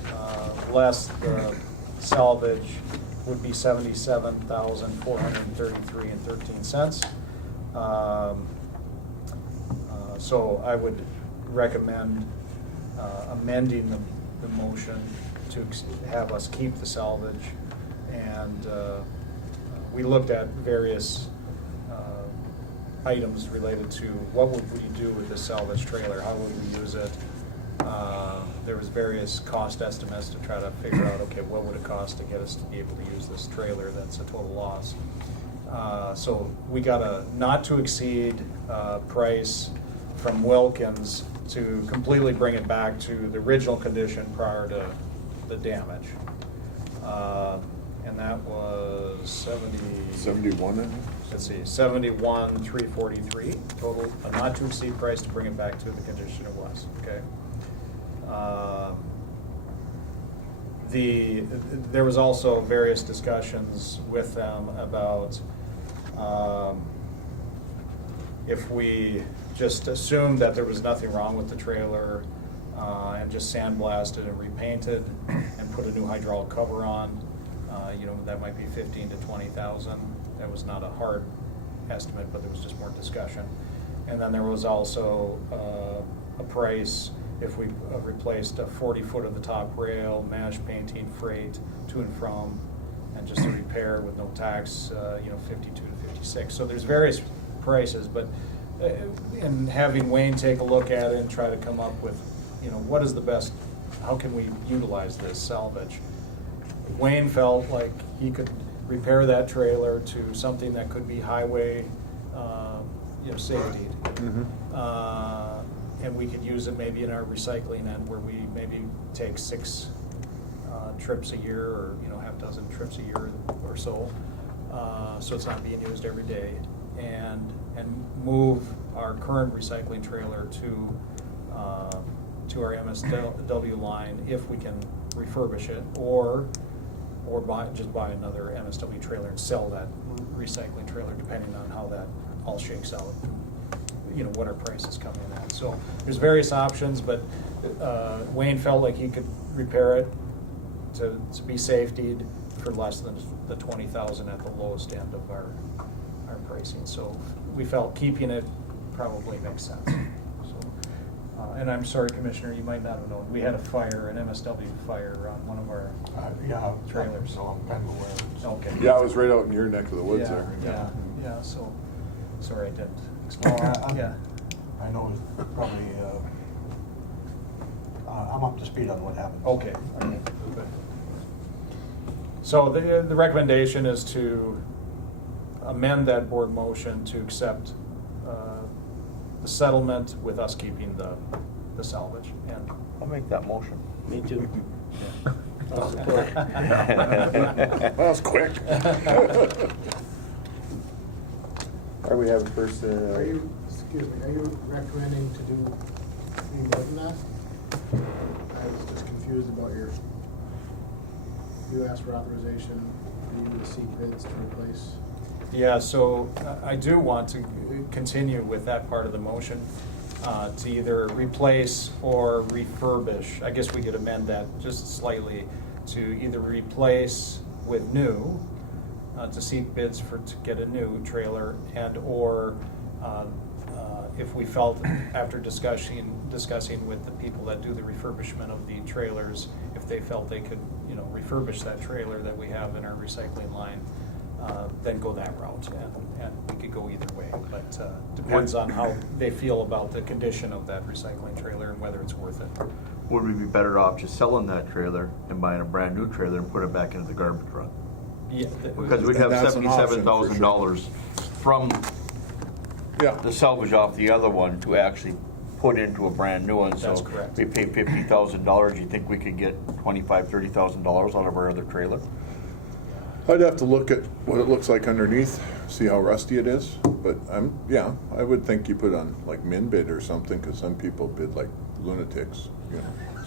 less the salvage would be $77,433.13. So I would recommend amending the motion to have us keep the salvage, and we looked at various items related to what would we do with the salvage trailer, how would we use it. There was various cost estimates to try to figure out, okay, what would it cost to get us to be able to use this trailer that's a total loss. So we got a not to exceed price from Wilkins to completely bring it back to the original condition prior to the damage. And that was 71, I think? Let's see, 71,343 total, a not to exceed price to bring it back to the condition it was, okay? There was also various discussions with them about if we just assumed that there was nothing wrong with the trailer and just sandblasted and repainted and put a new hydraulic cover on, that might be 15 to 20,000. That was not a hard estimate, but there was just more discussion. And then there was also a price if we replaced a 40-foot of the top rail, mash painting, freight to and from, and just a repair with no tax, 52 to 56. So there's various prices, but in having Wayne take a look at it and try to come up with, what is the best, how can we utilize this salvage? Wayne felt like he could repair that trailer to something that could be highway, safety. Mm-hmm. And we could use it maybe in our recycling end where we maybe take 6 trips a year, or half dozen trips a year or so. So it's not being used every day, and move our current recycling trailer to our MSW line if we can refurbish it, or just buy another MSW trailer and sell that recycling trailer, depending on how that all shakes out, what our price is coming at. So there's various options, but Wayne felt like he could repair it to be safetied for less than the 20,000 at the lowest end of our pricing. So we felt keeping it probably makes sense. So, and I'm sorry, Commissioner, you might not have known, we had a fire, an MSW fire on one of our trailers. So I'm kind of aware. Okay. Yeah, I was right out in your neck of the woods there. Yeah, so, sorry I didn't Well, explain. Yeah. I know it's probably, I'm up to speed on what happened. Okay. Good. So the recommendation is to amend that board motion to accept the settlement with us keeping the salvage. And I'll make that motion. Me too. That was quick. All right, we have a first, Are you recommending to do any more than that? I was just confused. confused about you asked for authorization, for you to seek bids to replace. Yeah, so I do want to continue with that part of the motion, to either replace or refurbish. I guess we could amend that just slightly to either replace with new, to seek bids to get a new trailer, and or if we felt after discussing with the people that do the refurbishment of the trailers, if they felt they could, refurbish that trailer that we have in our recycling line, then go that route, and we could go either way. But depends on how they feel about the condition of that recycling trailer and whether it's worth it. Would we be better off just selling that trailer and buying a brand new trailer and put it back into the garbage run? Yeah, Because we'd have And that's an option, for sure. $77,000 from Yeah. the salvage off the other one to actually put into a brand new one. That's So correct. we pay $50,000. You think we could get $25,000, $30,000 out of our other trailer? I'd have to look at what it looks like underneath, see how rusty it is, but I would think you put on like min bid or something, because some people bid like lunatics,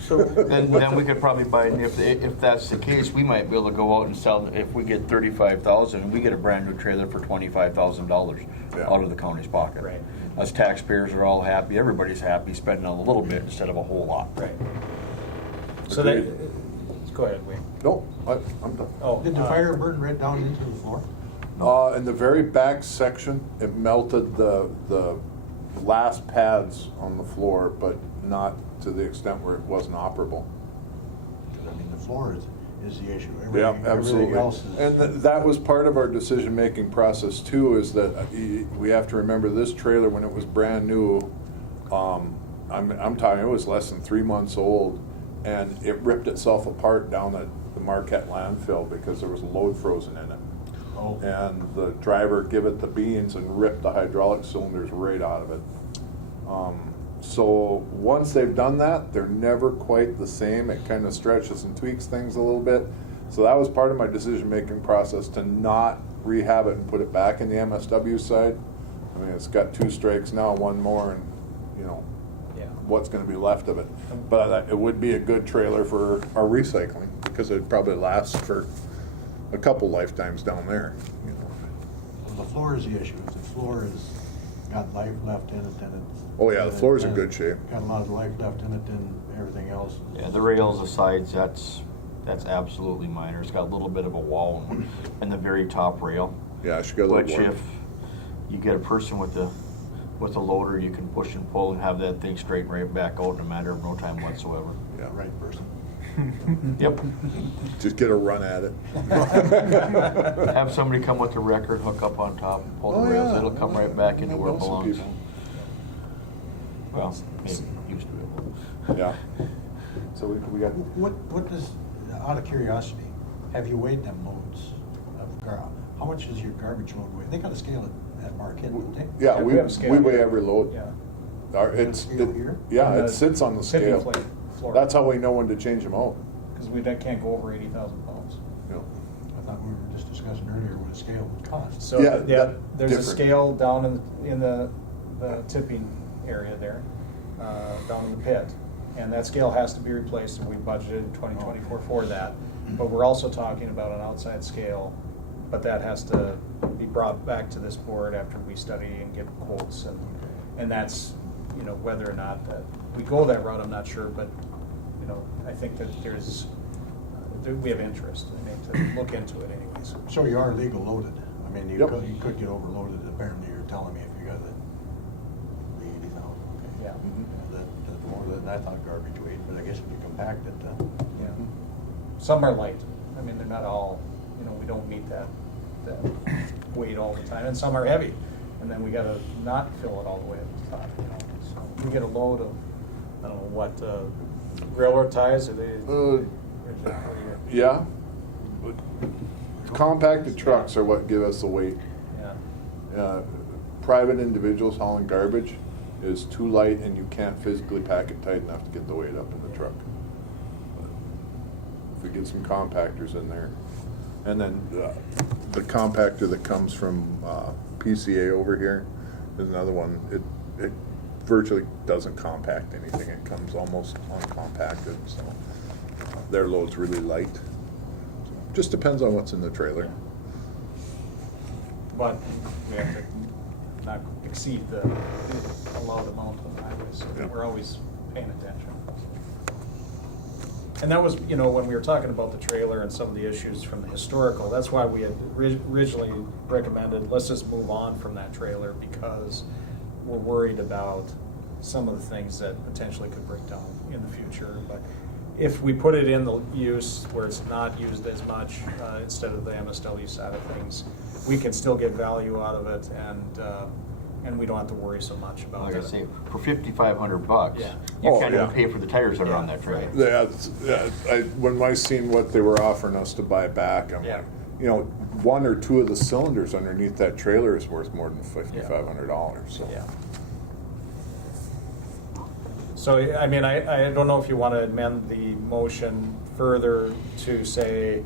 So then we could probably buy, and if that's the case, we might be able to go out and sell, if we get $35,000, and we get a brand new trailer for $25,000 Yeah. out of the county's pocket. Right. Us taxpayers are all happy, everybody's happy, spending a little bit instead of a whole lot. Right. So that, Agreed. go ahead, Wayne. No, I'm done. Oh, Did the fire burn right down into the floor? In the very back section, it melted the last pads on the floor, but not to the extent where it wasn't operable. Because, I mean, the floor is the issue. Yeah, Everything absolutely. else is. And that was part of our decision-making process too, is that we have to remember this trailer, when it was brand new, I'm talking, it was less than 3 months old, and it ripped itself apart down at the Marquette landfill because there was a load frozen in it. Oh. And the driver gave it the beans and ripped the hydraulic cylinders right out of it. So once they've done that, they're never quite the same. It kind of stretches and tweaks things a little bit. So that was part of my decision-making process, to not rehab it and put it back in the MSW side. I mean, it's got 2 strikes now, 1 more, and Yeah. what's going to be left of it. But it would be a good trailer for our recycling, because it'd probably last for a couple lifetimes down there. The floor is the issue. If the floor has got life left in it, then it's. Oh yeah, the floor's in good shape. Got a lot of life left in it, then everything else is. Yeah, the rails, the sides, that's absolutely minor. It's got a little bit of a wall in the very top rail. Yeah, she got a Which little work. if you get a person with a loader, you can push and pull and have that thing straighten right back out in a matter of no time whatsoever. Yeah. Right person. Yep. Just get a run at it. Have somebody come with a record, hook up on top, and pull the Oh, rails. yeah. It'll come right back into I where it know some belongs. people. Well, maybe used to be. Yeah. So we got. What does, out of curiosity, have you weighed them loads of how much is your garbage load weigh? They got a scale at Marquette, don't they? Yeah, we we have a scale weigh here. every load. Yeah. Scale here? Yeah, And it the sits on the tipping scale. floor. That's how we know when to change them out. Because we can't go over 80,000 pounds. You know. I thought we were just discussing earlier what a scale would cost. So, Yeah, yeah, there's a different. scale down in the tipping area there, down in the pit. And that scale has to be replaced, and we budgeted in 2024 for that. But we're also talking about an outside scale, but that has to be brought back to this board after we study and get quotes. And that's, whether or not that we go that route, I'm not sure, but, I think that we have interest to look into it anyways. So you are legal loaded. I mean, you Yep. could get overloaded, apparently you're telling me, if you got the 80,000, okay. Yeah. That's more than I thought garbage weight, but I guess if you compact it, Yeah. Some are light. I mean, they're not all, we don't meet that weight all the time. And some are heavy. And then we gotta not fill it all the way at the top, So we get a load of, I don't know what, railroad ties, or they? Yeah. Compacted trucks are what give us the weight. Yeah. Private individuals hauling garbage is too light, and you can't physically pack it tight enough to get the weight up in the truck. If we get some compactors in there, and then the compactor that comes from PCA over here is another one. It virtually doesn't compact anything. It comes almost uncompacted. So their load's really light. Just depends on what's in the trailer. But we have to not exceed the allowed amount on the highway, so Yeah. we're always paying attention. And that was, you know, when we were talking about the trailer and some of the issues from the historical, that's why we had originally recommended, let's just move on from that trailer, because we're worried about some of the things that potentially could break down in the future. But if we put it in the use where it's not used as much, instead of the MSW side of things, we can still get value out of it, and we don't have to worry so much about Like I that. say, for $5,500, Yeah. you Oh, can't yeah. even pay for the tires that are on that trailer. When I seen what they were offering us to buy back, I'm Yeah. like, you know, one or two of the cylinders underneath that trailer is worth more than $5,500. So Yeah. So, I mean, I don't know if you want to amend the motion further to say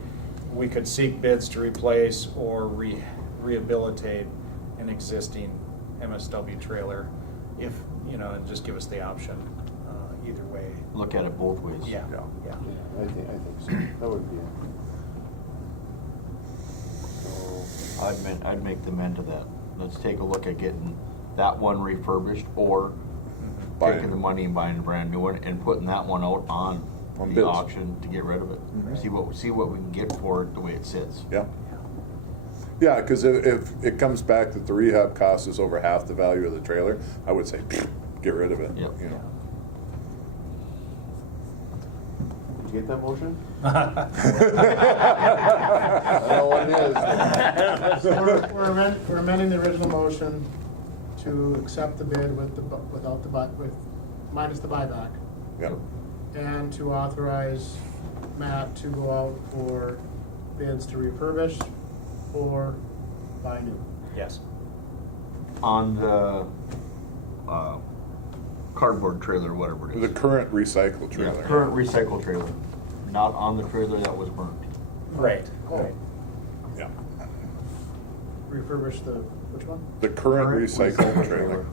we could seek bids to replace or rehabilitate an existing MSW trailer, if, you know, and just give us the option, either way. Look at it both ways. Yeah, Yeah. yeah. I think so. That would be it. So, I'd make the amend to that. Let's take a look at getting that one refurbished, or Buying taking the it. money and buying a brand new one and putting that one out on On the bids. auction to get rid of it. See what we can get for it the way it sits. yeah. Yeah, because if it comes back that the rehab cost is over half the value of the trailer, I would say, get rid of it. Yep. You know. did you get that motion? I know what it is. So we're amending the original motion to accept the bid with minus the buyback, Yeah. and to authorize Matt to go out for bids to refurbish or buy new. Yes. On the cardboard trailer, whatever it The is. current recycle Yeah, trailer. current recycle trailer, not on the trailer that was burnt. Right, Oh. right. Yeah. Refurbish the, which one? The current recycle trailer.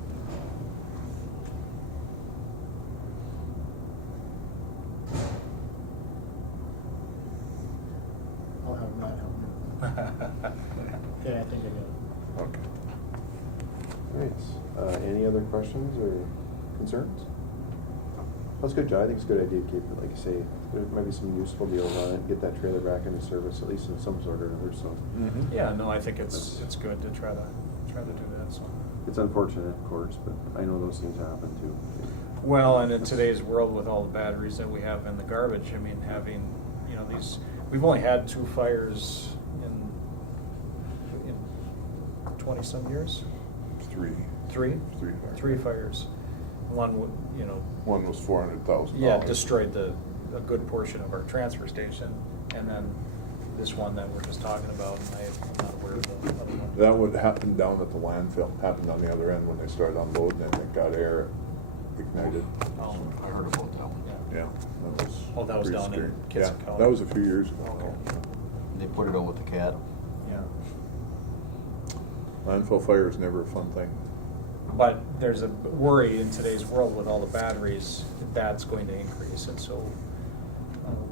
I'll have Matt help me. Okay, I think I get it. Okay. All right. Any other questions or concerns? That's good, John. I think it's a good idea to keep it, like you say, there might be some useful deals on it, get that trailer back into service, at least in some sort or another, so. Mhm. Yeah, no, I think it's good to try to do that, so. It's unfortunate, of course, but I know those things happen too. Well, and in today's world with all the batteries that we have in the garbage, I mean, having, you know, we've only had 2 fires in 20-some years? Three. Three? Three fires. 3 fires. One, you know, One was $400,000. yeah, destroyed a good portion of our transfer station, and then this one that we're just talking about, and I'm not aware of the other one. That would happen down at the landfill, happened on the other end when they started unloading it, and it got air ignited. Oh, I heard about that one. yeah. Yeah, that was. Oh, that was pretty down in scary. Kitson Yeah, County. that was a few years ago. Okay. They put it out with the cat. Yeah. Landfill fire is never a fun thing. But there's a worry in today's world with all the batteries that that's going to increase, and so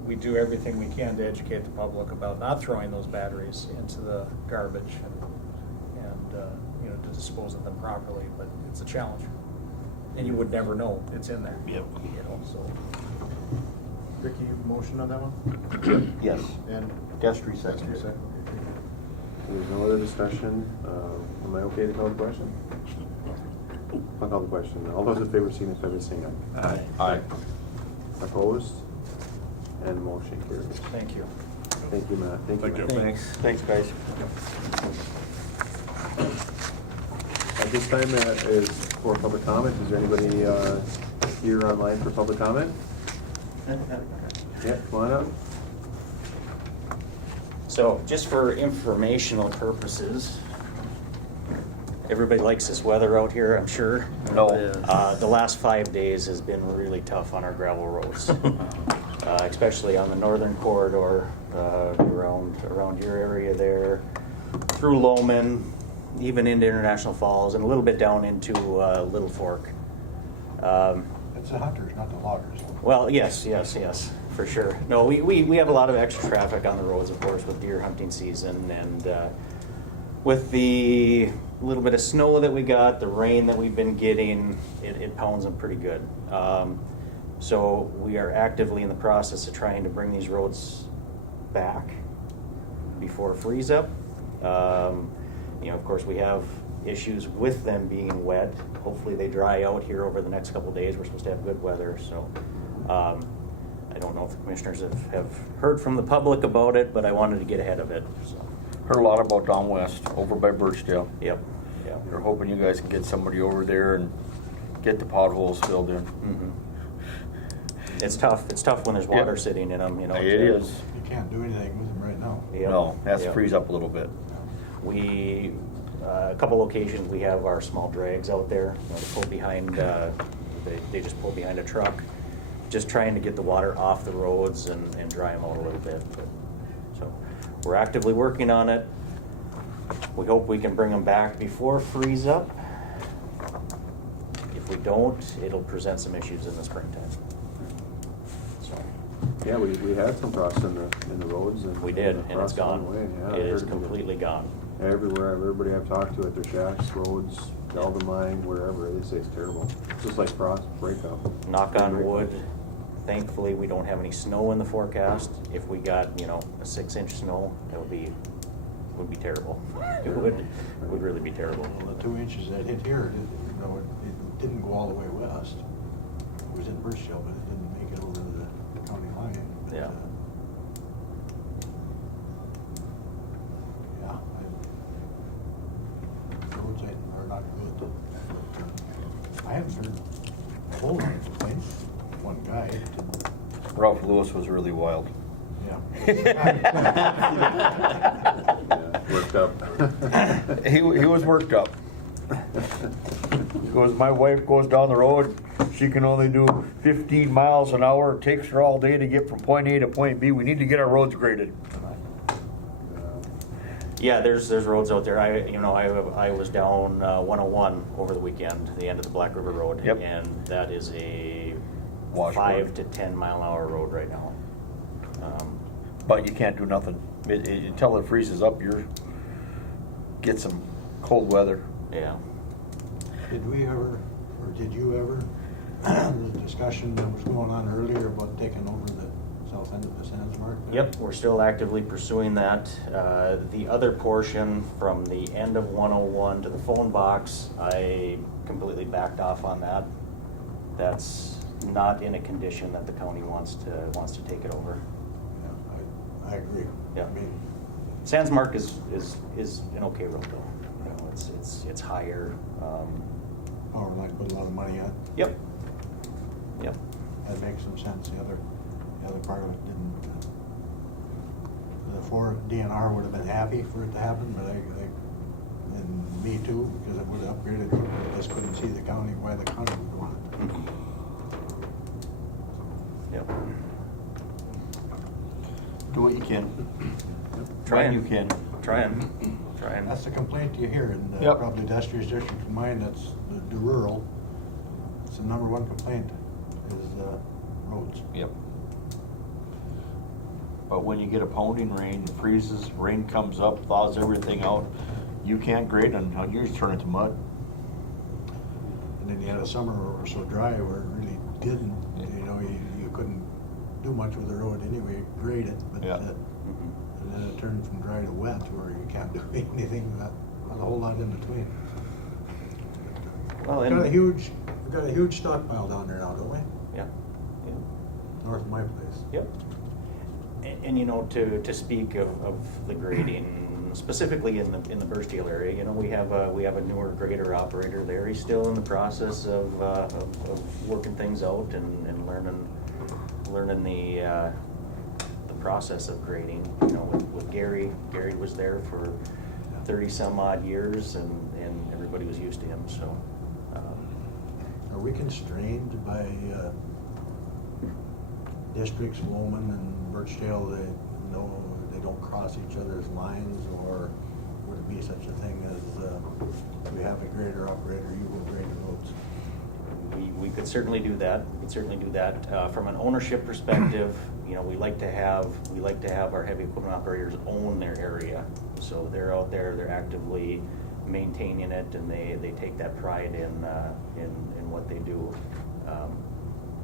we do everything we can to educate the public about not throwing those batteries into the garbage and you know, to dispose of them properly. But it's a challenge, and you would never know it's in there. Yep. You know, so Ricky, motion on that one? Yes. And Destry second. There's no other discussion. Am I okay to call the question? I'll call the question. All those in favor signify by saying aye. Aye. Opposed? And motion carries. thank you. Thank you, Matt. Thank you. Thank you. Matt. Thanks, guys. At this time is for public comment. Is there anybody here online for public comment? Yeah, come on up. So, just for informational purposes, everybody likes this weather out here, I'm sure. No. The last 5 days has been really tough on our gravel roads, especially on the northern corridor, around your area there, through Lowman, even into International Falls, and a little bit down into Little Fork. It's the hunters, not the loggers. Well, yes. For sure. No, we have a lot of extra traffic on the roads, of course, with deer hunting season, and with the little bit of snow that we got, the rain that we've been getting, it pounds them pretty good. So we are actively in the process of trying to bring these roads back before freeze up. Of course, we have issues with them being wet. Hopefully they dry out here over the next couple of days. We're supposed to have good weather, so I don't know if the commissioners have heard from the public about it, but I wanted to get ahead of it. So. Heard a lot about down west, over by Birchdale. Yep. We're hoping you guys can get somebody over there and get the potholes filled in. Mm-hmm. It's tough. It's tough when there's water sitting in them. It is. You can't do anything with them right now. Yep. No, it has to Yep. freeze up a little bit. We, a couple locations, we have our small drags out there. They pull behind. They just pull behind a truck, just trying to get the water off the roads and dry them out a little bit. So we're actively working on it. We hope we can bring them back before freeze up. If we don't, it'll present some issues in the springtime. So Yeah, we had some frost in the roads. And we did, and it's frost gone. went away. Yeah, It I is heard completely gone. Everywhere, everybody I've talked to at their shacks, roads, Delta Mine, wherever, they say it's terrible. It's just like frost breakup. Knock on wood, thankfully, we don't have any snow in the forecast. If we got, a 6-inch snow, it would be terrible. It would really be terrible. Well, the 2 inches that hit here, it didn't go all the way west. It was in Birchdale, but it didn't make it over to the county line. But, Yeah. Roads are not good. I haven't heard a whole lot of complaints. One guy did. Ralph Lewis was really wild. Yeah. Worked up. He was worked up. He goes, my wife goes down the road, she can only do 15 miles an hour. It takes her all day to get from point A to point B. We need to get our roads graded. Yeah, there's roads out there. I was down 101 over the weekend, the end of the Black River Road, Yep. and that is a Wash 5 road. to 10 mile an hour road right now. But you can't do nothing. Until it freezes up, get some cold weather. Yeah. Did we ever, or did you ever, the discussion that was going on earlier about taking over the south end of the Sandsmark? Yep, we're still actively pursuing that. The other portion from the end of 101 to the phone box, I completely backed off on that. That's not in a condition that the county wants to take it over. Yeah, I agree. Yeah. I mean, Sandsmark is an okay road though. It's higher. Power line put a lot of money on. Yep. Yep. That makes some sense. The other part of it didn't. The 4 DNR would have been happy for it to happen, but and me too, because it would have upgraded. I just couldn't see the county, why the county would want it. Yep. Do what you can. Trying. When you can. Trying. That's the complaint you hear in Yep. probably Industrious District of mine, that's the rural. It's the number 1 complaint is roads. Yep. But when you get a pounding rain, freezes, rain comes up, thaws everything out, you can't grade it, and you just turn it to mud. And then you had a summer where it was so dry where it really didn't, you couldn't do much with the road anyway, grade it, but Yeah. and then it turned from dry to wet where you can't do anything, not a whole lot in between. Well, We've got a huge stockpile down there now, don't we? Yeah. Yeah. North of my place. Yep. And to speak of the grading, specifically in the Birchdale area, we have a newer grader operator there. He's still in the process of working things out and learning the process of grading. With Gary was there for 30 some odd years, and everybody was used to him. So. Are we constrained by districts, Lowman and Birchdale, they don't cross each other's lines, or would it be such a thing as we have a grader operator, you will grade the roads? we could certainly do that. We could certainly do that. From an ownership perspective, you know, we like to have our heavy equipment operators own their area. So they're out there, they're actively maintaining it, and they take that pride in what they do.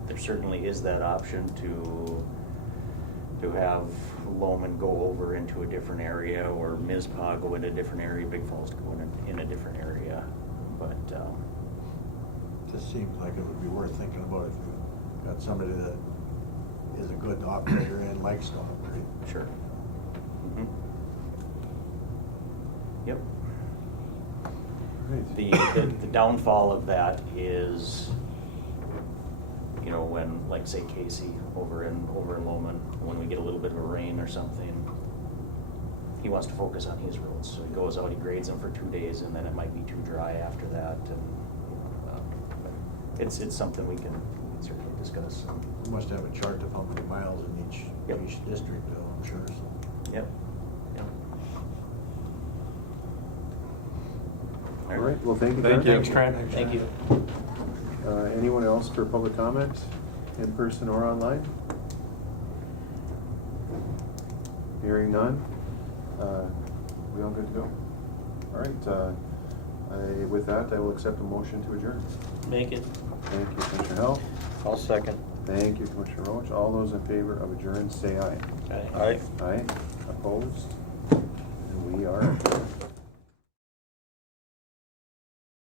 There certainly is that option to have Loman go over into a different area, or Mizpah go in a different area, Big Falls go in a different area. But Just seems like it would be worth thinking about if you've got somebody that is a good operator and likes to operate. sure. Mhm. Yep. Right. The downfall of that is, you know, when, like, say, Casey over in Loman, when we get a little bit of a rain or something, he wants to focus on his roads, so he goes out, he grades them for 2 days, and then it might be too dry after that, and but it's something we can certainly discuss. You must have a chart of how many miles in each district, though, I'm sure, so. Yep. Yep. All right, well, thank you. Thank you. Trent. Thanks, Trent. Thank you. Anyone else for public comment, in person or online? Hearing none. We all good to go? All right, with that, I will accept a motion to adjourn. Make it. Thank you, Commissioner Hell. I'll second. Thank you, Commissioner Roach. All those in favor of adjourn, say aye. Aye. Aye. Opposed? And we are adjourned.